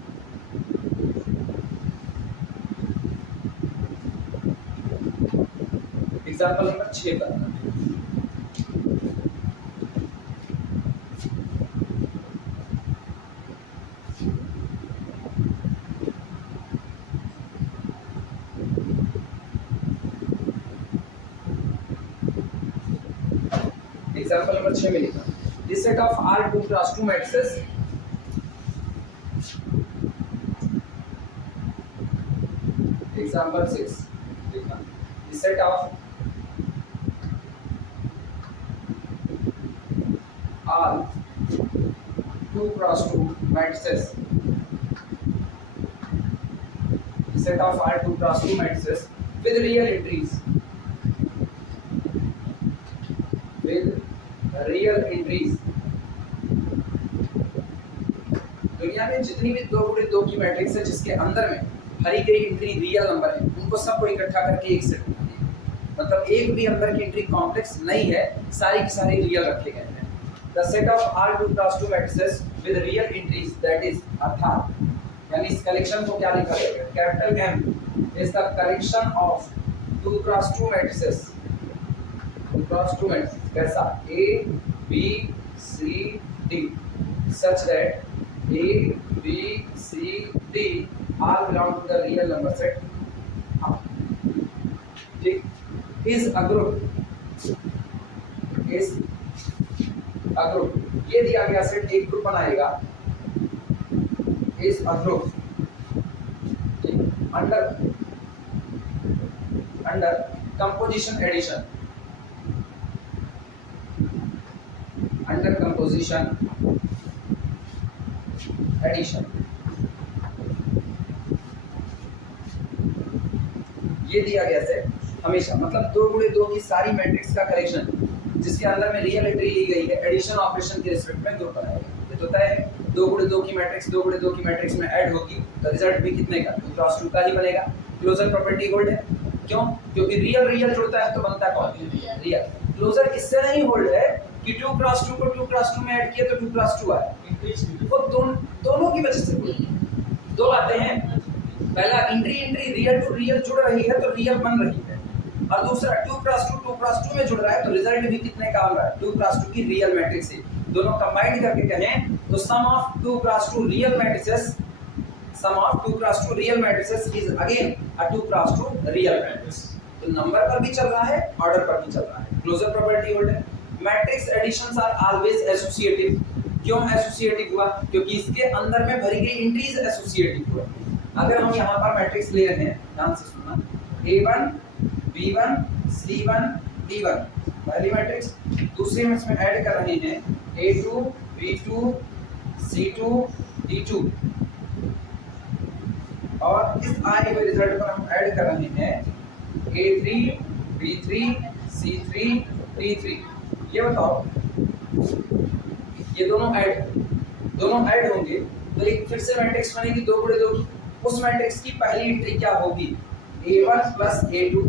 Example number 6 करना है. Example number 6 में लिखा, this set of R2 cross 2 matrices example 6 लिखा, this set of R2 cross 2 matrices, the set of R2 cross 2 matrices with real entries, with real entries. दुनिया में जितनी भी 2x2 की मैट्रिक्स है जिसके अंदर में हर एक एंट्री रियल नंबर है, उनको सबको इकट्ठा करके एक सेट बना दिया. मतलब एक भी अंदर की एंट्री कॉम्प्लेक्स नहीं है, सारी की सारी रियल रखे गए हैं. The set of R2 cross 2 matrices with real entries, that is अर्थात यानी इस कलेक्शन को क्या लिखा जाएगा, capital M is the collection of 2 cross 2 matrices, 2 cross 2 matrices कैसा, A B C D such that A B C D all belong to the real number set R. ठीक, is a group, is a group. ये दिया गया set एक group बनाएगा, is a group. ठीक, under composition addition, under composition addition. ये दिया गया सेट हमेशा मतलब 2x2 की सारी मैट्रिक्स का कलेक्शन जिसके अंदर में रियल एंट्री ली गई है, एडिशन ऑपरेशन के रिस्पेक्ट में ग्रुप बनाएगा. ये तो तय है 2x2 की मैट्रिक्स में ऐड होगी तो रिजल्ट भी कितने का, 2x2 का ही बनेगा. क्लोजर प्रॉपर्टी होल्ड है, क्यों, क्योंकि रियल जुड़ता है तो बनता कौन, रियल. क्लोजर इससे नहीं होल्ड है कि 2x2 को 2x2 में ऐड किया तो 2x2 आया, वो दोनों की वजह से दो आते हैं. पहला एंट्री रियल टू रियल जुड़ रही है तो रियल बन रही है, और दूसरा 2x2 में जुड़ रहा है तो रिजल्ट भी कितने का आ रहा है, 2x2 की रियल मैट्रिक्स है. दोनों कंबाइंड करके कहें तो sum of 2x2 real matrices is again a 2x2 real matrix. तो नंबर पर भी चल रहा है, ऑर्डर पर भी चल रहा है. क्लोजर प्रॉपर्टी होल्ड है. Matrix additions are always associative. क्यों एसोसिएटिव हुआ, क्योंकि इसके अंदर में भरी गई एंट्रीज एसोसिएटिव हुआ. अगर हम यहाँ पर मैट्रिक्स ले रहे हैं, ध्यान से सुनना, A1 B1 C1 D1 पहली मैट्रिक्स, दूसरी में इसमें ऐड कर रहे हैं A2 B2 C2 D2, और इस आए हुए रिजल्ट पर हम ऐड कर रहे हैं A3 B3 C3 D3. ये बताओ, ये दोनों ऐड होंगे तो एक फिर से मैट्रिक्स बनेगी 2x2 की. उस मैट्रिक्स की पहली एंट्री क्या होगी, A1 प्लस A2,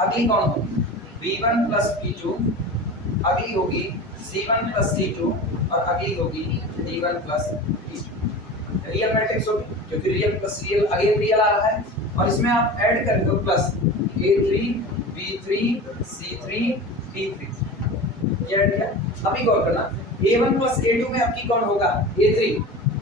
अगली कौन होगी B1 प्लस B2, अगली होगी C1 प्लस C2, और अगली होगी D1 plus D2. Real matrix होगी क्योंकि real plus real again real आ रहा है, और इसमें आप ऐड कर दो plus A3 B3 C3 D3. क्या ऐड किया, अभी गौर करना, A1 प्लस A2 में आपकी कौन होगा, A3.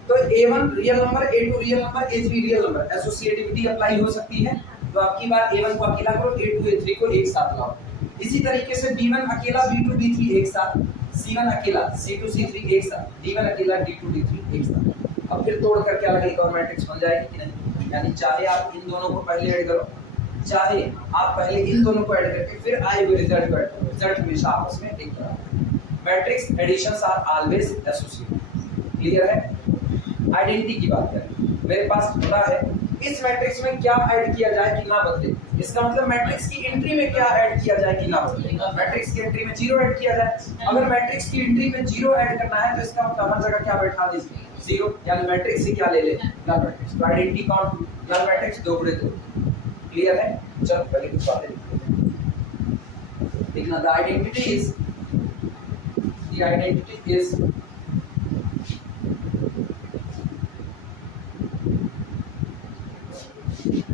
तो A1 real number, A2 real number, A3 real number, associativity apply हो सकती है. तो आपकी बार A1 को अकेला करो, A2 A3 को एक साथ लाओ. इसी तरीके से B1 अकेला B2 B3 एक साथ, C1 अकेला C2 C3 एक साथ, D1 अकेला D2 D3 एक साथ. अब फिर तोड़ कर क्या लगेगा और मैट्रिक्स बन जाएगी कि नहीं. यानी चाहे आप इन दोनों को पहले ऐड करो, चाहे आप पहले इन दोनों को ऐड करके फिर आए हुए रिजल्ट को ऐड करो, रिजल्ट हमेशा आपस में एक तरह है। Matrix additions are always associated. Clear है? आइडेंटिटी की बात करें, मेरे पास खुला है, इस मैट्रिक्स में क्या ऐड किया जाए कि ना बदले, इसका मतलब मैट्रिक्स की एंट्री में क्या ऐड किया जाए कि ना बदले। मैट्रिक्स की एंट्री में 0 ऐड किया जाए, अगर मैट्रिक्स की एंट्री में 0 ऐड करना है तो इसका मतलब हर जगह क्या बैठा दीजिए 0, यानी मैट्रिक्स से क्या ले ले, नल मैट्रिक्स। तो आइडेंटिटी कौन, नल मैट्रिक्स 2 गुणे 2। क्लियर है? चलो पहले कुछ बातें देखना। The identity is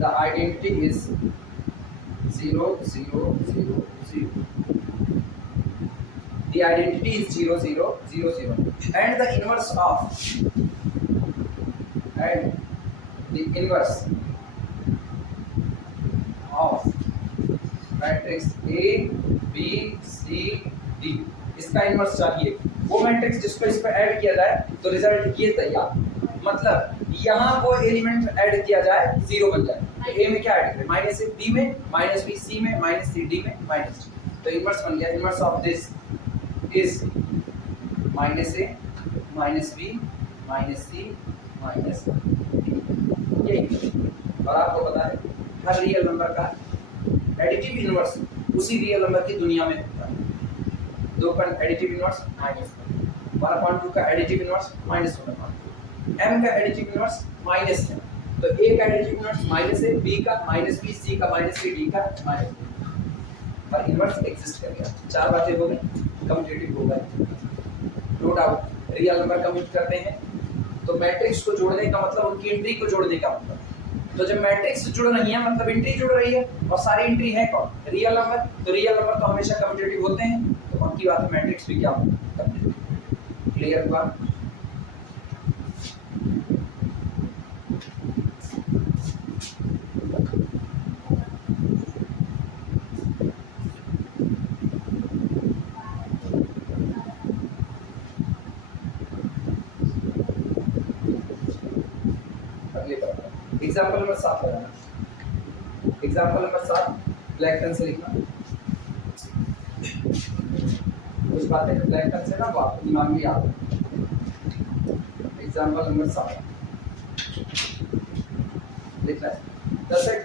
the identity is 0 0 0 0. The identity is 0 0 0 0 and the inverse of matrix A B C D, इसका इनवर्स चाहिए, वो मैट्रिक्स जिसको इस पे ऐड किया जाए तो रिजल्ट ये तैयार। मतलब यहाँ वो एलिमेंट ऐड किया जाए 0 बन जाए, तो A में क्या ऐड करें, माइनस A B में, माइनस B C में, माइनस C D में, माइनस D, तो इनवर्स बन गया। Inverse of this is minus A minus B minus C minus D, यही। और आपको पता है हर रियल नंबर का एडिटिव इनवर्स उसी रियल नंबर की दुनिया में होता है। 2 का एडिटिव इनवर्स -1/2 का एडिटिव इनवर्स -1/2, m का एडिटिव इनवर्स माइनस है, तो a का एडिटिव इनवर्स माइनस है, b का माइनस b, c का माइनस c, d का माइनस d, और इनवर्स एग्जिस्ट कर गया। 4 बातें हो गई, कम्यूटेटिव हो गए, no doubt. Real number commute करते हैं तो मैट्रिक्स को जोड़ने का मतलब उनकी एंट्री को जोड़ने का मतलब, तो जब मैट्रिक्स जुड़ रही है मतलब एंट्री जुड़ रही है, और सारी एंट्री है कौन, रियल नंबर, तो रियल नंबर तो हमेशा कम्यूटेटिव होते हैं, तो उनकी बात है मैट्रिक्स भी क्या होता है। क्लियर हुआ? एग्जाम्पल नंबर 7 लगाना। एग्जाम्पल नंबर 7 ब्लैक पेन से लिखना। कुछ बातें जो ब्लैक पेन से ना वो आपको दिमाग में याद है। एग्जाम्पल नंबर 7 लिखना है। The set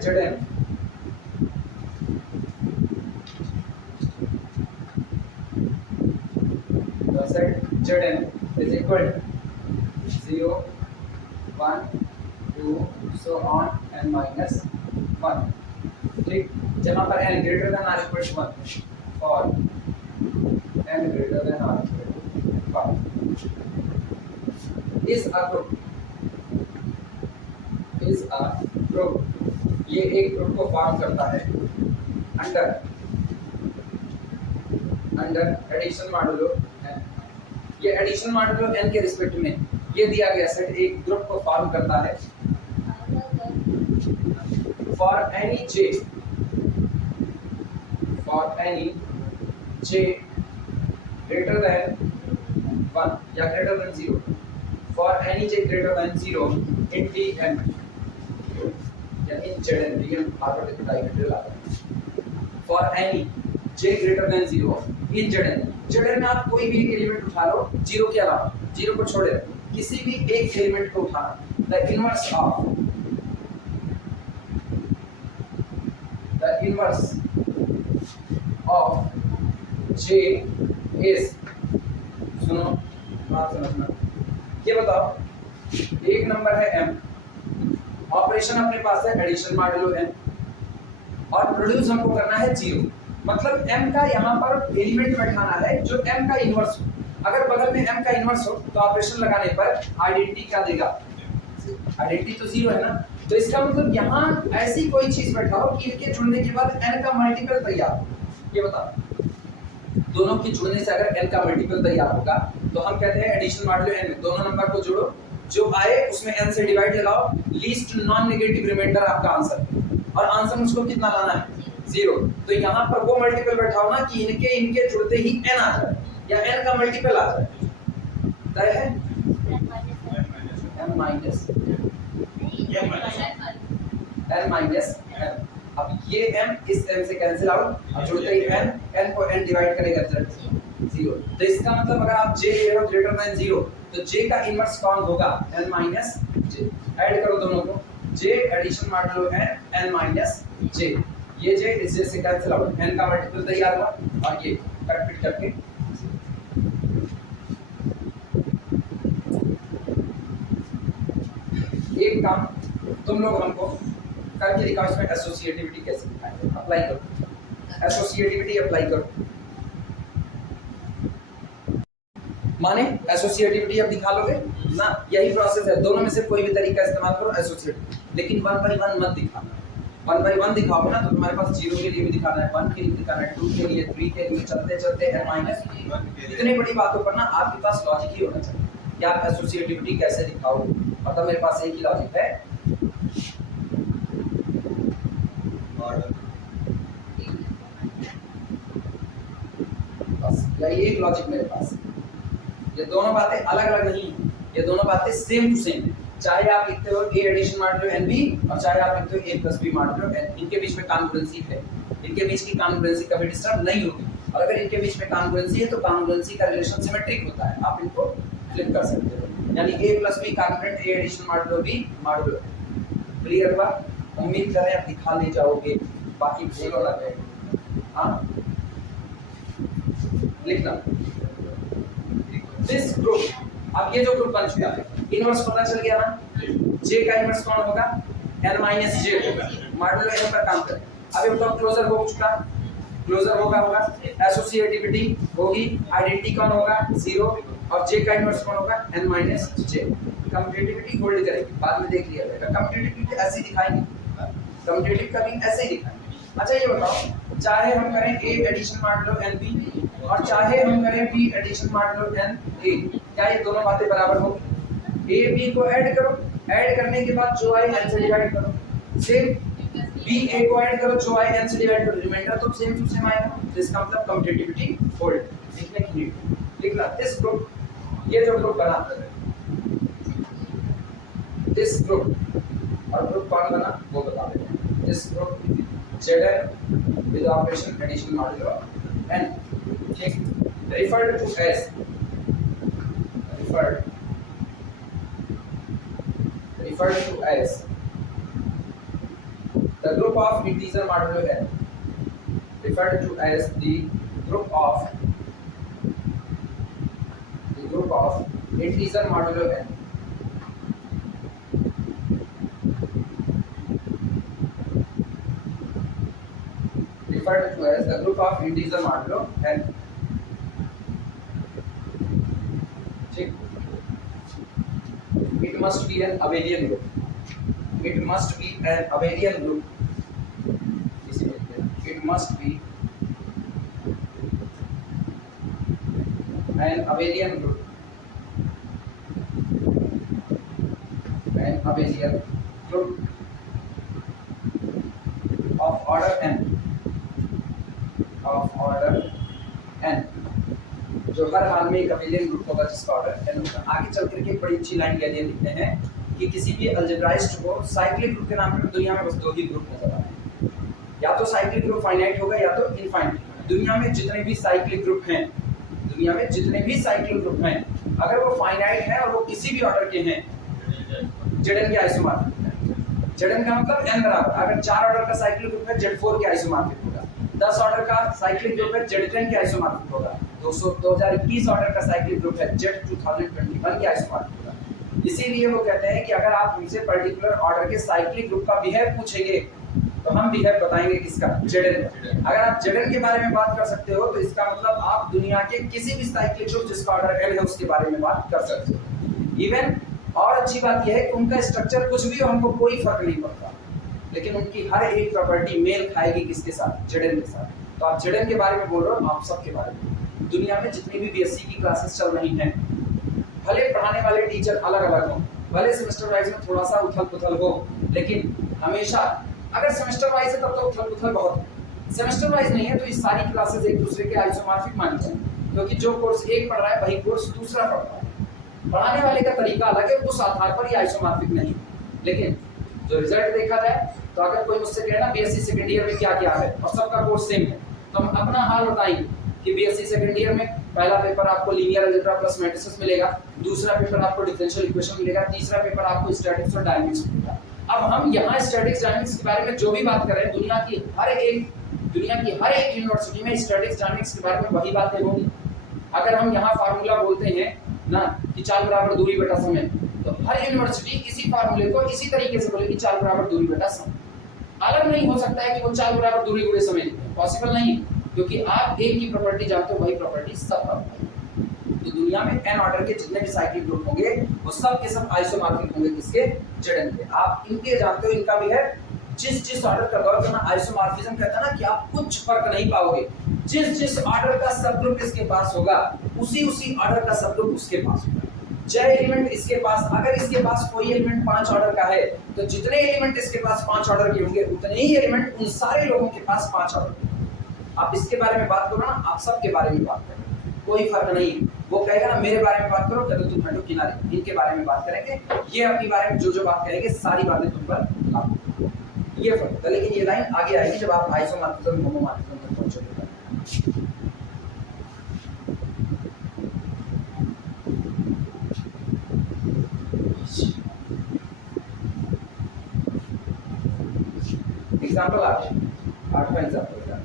Zn is equal to 0 1 2 so on n minus 1, ठीक, जहाँ पर n greater than or equal to 1 और n greater than or equal to 5 is a group, ये एक ग्रुप को फॉर्म करता है अंडर एडिशन मॉडुलो n, ये एडिशन मॉडुलो n के रिस्पेक्ट में ये दिया गया सेट एक ग्रुप को फॉर्म करता है for any j greater than 1 या greater than 0, for any j greater than 0 in Tn या in Zn, Tn आगे डाइमेंशनल आता है, for any j greater than 0 in Zn में आप कोई भी एक एलिमेंट उठा लो 0 के अलावा, 0 को छोड़े किसी भी एक एलिमेंट को उठाना, the inverse of j is, सुनो बात समझना, ये बताओ एक नंबर है m, ऑपरेशन अपने पास है एडिशन मॉडुलो n, और प्रोड्यूस हमको करना है 0, मतलब m का यहाँ पर एलिमेंट बैठाना है जो m का इनवर्स हो। अगर बगल में m का इनवर्स हो तो ऑपरेशन लगाने पर आइडेंटिटी क्या देगा, आइडेंटिटी तो 0 है ना, तो इसका मतलब यहाँ ऐसी कोई चीज बैठाओ कि इनके जुड़ने के बाद n का मल्टीपल तैयार हो। ये बताओ दोनों की जुड़ने से अगर n का मल्टीपल तैयार होगा तो हम कहते हैं एडिशन मॉडुलो n में दोनों नंबर को जोड़ो, जो आए उसमें n से डिवाइड लगाओ, लीस्ट नॉन नेगेटिव रिमाइंडर आपका आंसर, और आंसर मुझको कितना लाना है 0, तो यहाँ पर वो मल्टीपल बैठाओ ना कि इनके जुड़ते ही n आ जाए या n का मल्टीपल आ जाए, तय है n माइनस n, अब ये m इस m से कैंसिल आउट, अब जुड़ते ही n को n डिवाइड करेगा रिजल्ट 0। तो इसका मतलब अगर आप j ले रहे हो ग्रेटर देन 0 तो j का इनवर्स कौन होगा, n माइनस j। ऐड करो दोनों को, j एडिशन मार लो n माइनस j, ये j इस j से कैंसिल आउट, n का मल्टीपल तैयार हुआ और ये कट पिट करके एक काम तुम लोग हमको करके दिखाओ, इसमें एसोसिएटिविटी कैसे दिखाएंगे। अप्लाई करो, एसोसिएटिविटी अप्लाई करो। माने एसोसिएटिविटी अब दिखा लोगे ना, यही प्रोसेस है, दोनों में से कोई भी तरीका इस्तेमाल करो एसोसिएटिव, लेकिन 1 बाय 1 मत दिखाना। 1 बाय 1 दिखाओगे ना तो तुम्हारे पास 0 के लिए भी दिखाना है, 1 के लिए दिखाना है, 2 के लिए, 3 के लिए, चलते चलते n माइनस। इतनी बड़ी बातों पर ना आपके पास लॉजिक ही होना चाहिए कि आप एसोसिएटिविटी कैसे दिखाओगे। मतलब मेरे पास एक ही लॉजिक है, बस यही एक लॉजिक मेरे पास है। ये दोनों बातें अलग अलग नहीं है, ये दोनों बातें सेम टू सेम है। चाहे आप लिखते हो a एडिशन मान लो nb और चाहे आप लिखते हो a प्लस b मान लो n, इनके बीच में कॉन्ग्रुएंसी है, इनके बीच की कॉन्ग्रुएंसी कभी डिस्टर्ब नहीं होगी। और अगर इनके बीच में कॉन्ग्रुएंसी है तो कॉन्ग्रुएंसी का रिलेशन सिमेट्रिक होता है, आप इनको फ्लिप कर सकते हो, यानी a plus b congruent a addition मान लो b मान लो। क्लियर हुआ? उम्मीद करें आप दिखा ले जाओगे, बाकी बोलो ना गए। हाँ लिखना दिस ग्रुप, अब ये जो ग्रुप बन चुका है इनवर्स पता चल गया ना, j का इनवर्स कौन होगा, n माइनस j होगा। मॉडल n पर काम करें, अभी बताओ क्लोजर हो चुका, क्लोजर होगा एसोसिएटिविटी होगी, आइडेंटिटी कौन होगा 0 और j का इनवर्स कौन होगा n minus j। Commutativity hold करेगी, बाद में देख लिया जाएगा। कम्यूटेटिविटी ऐसे ही दिखाएंगे, कम्यूटेटिव का भी ऐसे ही दिखाएंगे। अच्छा ये बताओ, चाहे हम करें a एडिशन मान लो nb और चाहे हम करें b एडिशन मान लो na, क्या ये दोनों बातें बराबर होंगी? a b को ऐड करो, ऐड करने के बाद जो आई n से डिवाइड करो, सेम b a को ऐड करो, जो आई n से डिवाइड करो, रिमाइंडर तो सेम टू सेम आएगा। तो इसका मतलब कम्यूटेटिविटी होल्ड। लिखने की नीड लिखना दिस ग्रुप, ये जो ग्रुप बना दिस ग्रुप, और ग्रुप कौन बना वो बता देते हैं। This group Zn with operation addition modulo n referred to as the group of integer modulo n, referred to as the group of integer modulo n, referred to as the group of integer modulo n। It must be an abelian group, it must be an abelian group, it must be an abelian group, an abelian group of order n, of order n, जो हर हाल में एक abelian group होगा जिसका order n होगा। आगे चल करके एक बड़ी अच्छी लाइन कहते लिखते हैं कि किसी भी अलजेब्राइज्ड को साइक्लिक ग्रुप के नाम पर दुनिया में बस दो ही ग्रुप नजर आ रहे हैं, या तो साइक्लिक ग्रुप फाइनाइट होगा या तो इनफाइनाइट। दुनिया में जितने भी साइक्लिक ग्रुप हैं, दुनिया में जितने भी साइक्लिक ग्रुप हैं, अगर वो फाइनाइट हैं और वो किसी भी ऑर्डर के हैं, Zn के आइसोमॉर्फिक है। Zn का मतलब n बराबर, अगर 4 ऑर्डर का साइक्लिक ग्रुप है Z4 के आइसोमॉर्फिक होगा, 10 ऑर्डर का साइक्लिक ग्रुप है Z10 के आइसोमॉर्फिक होगा, 2021 ऑर्डर का साइक्लिक ग्रुप है Z2021 के आइसोमॉर्फिक होगा। इसीलिए वो कहते हैं कि अगर आप हमसे पर्टिकुलर ऑर्डर के साइक्लिक ग्रुप का बिहेव पूछेंगे तो हम बिहेव बताएंगे किसका, Zn का। अगर आप Zn के बारे में बात कर सकते हो तो इसका मतलब आप दुनिया के किसी भी साइक्लिक ग्रुप जिसका ऑर्डर n है उसके बारे में बात कर सकते हो। इवन और अच्छी बात यह है कि उनका स्ट्रक्चर कुछ भी हो हमको कोई फर्क नहीं पड़ता, लेकिन उनकी हर एक प्रॉपर्टी मेल खाएगी किसके साथ, Zn के साथ। तो आप Zn के बारे में बोल रहे हो, आप सब के बारे में। दुनिया में जितनी भी बीएससी की क्लासेस चल रही हैं, भले पढ़ाने वाले टीचर अलग अलग हों, भले सेमेस्टर वाइज में थोड़ा सा उथल पुथल हो, लेकिन हमेशा अगर सेमेस्टर वाइज है तब तो उथल पुथल बहुत है। सेमेस्टर वाइज नहीं है तो ये सारी क्लासेस एक दूसरे के आइसोमॉर्फिक मानी जाए, क्योंकि जो कोर्स एक पढ़ रहा है वही कोर्स दूसरा पढ़ रहा है। पढ़ाने वाले का तरीका अलग है, उस आधार पर ये आइसोमॉर्फिक नहीं, लेकिन जो रिजल्ट देखा जाए तो अगर कोई मुझसे कहे ना बीएससी सेकंड ईयर में क्या क्या है और सबका कोर्स सेम है, तो हम अपना हाल बताएंगे कि बीएससी सेकंड ईयर में पहला पेपर आपको लीनियर अलजेब्रा प्लस मैट्रिसेस मिलेगा, दूसरा पेपर आपको डिफरेंशियल इक्वेशन मिलेगा, तीसरा पेपर आपको स्टैटिक्स और डायनामिक्स मिलेगा। अब हम यहाँ स्टैटिक्स डायनामिक्स के बारे में जो भी बात कर रहे हैं, दुनिया की हर एक यूनिवर्सिटी में स्टैटिक्स डायनामिक्स के बारे में वही बातें होंगी। अगर हम यहाँ फार्मूला बोलते हैं ना कि चाल बराबर दूरी बटा समय, तो हर यूनिवर्सिटी इसी फार्मूले को इसी तरीके से बोलेगी चाल बराबर दूरी बटा समय। अलग नहीं हो सकता है कि वो चाल बराबर दूरी गुणे समय लिखें, पॉसिबल नहीं, क्योंकि आप एक की प्रॉपर्टी जानते हो, वही प्रॉपर्टी सब पर। तो दुनिया में n ऑर्डर के जितने भी साइक्लिक ग्रुप होंगे वो सब के सब आइसोमॉर्फिक होंगे, किसके? Zn के। आप इनके जानते हो, इनका भी है। जिस ऑर्डर का गौर करना, आइसोमॉर्फिज्म कहता है ना कि आप कुछ फर्क नहीं पाओगे, जिस ऑर्डर का सब ग्रुप इसके पास होगा उसी ऑर्डर का सब ग्रुप उसके पास होगा। जय एलिमेंट इसके पास, अगर इसके पास कोई एलिमेंट 5 ऑर्डर का है तो जितने एलिमेंट इसके पास 5 ऑर्डर के होंगे उतने ही एलिमेंट उन सारे लोगों के पास 5 ऑर्डर के। आप इसके बारे में बात करो ना, आप सबके बारे में बात करें, कोई फर्क नहीं। वो कहेगा ना मेरे बारे में बात करो, चलो तुम हटो किनारे, इनके बारे में बात करेंगे, ये अपनी बारे में जो बात करेंगे सारी बातें तुम पर लागू। ये फर्क है, लेकिन ये लाइन आगे आएगी जब आप आइसोमॉर्फिज्म होमोमॉर्फिज्म तक पहुंचोगे। एग्जांपल 8वां एग्जांपल है।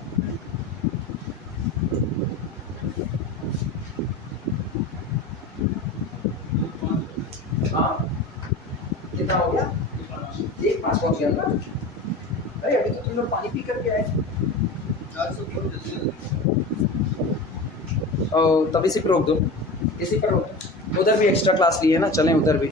हाँ कितना हो गया? 1:05 पहुंच गया ना। अरे अभी तो तुम लोग पानी पी करके आए। तब इसी पर रोक दो, इसी पर रोक दो। उधर भी एक्स्ट्रा क्लास ली है ना, चलें उधर भी।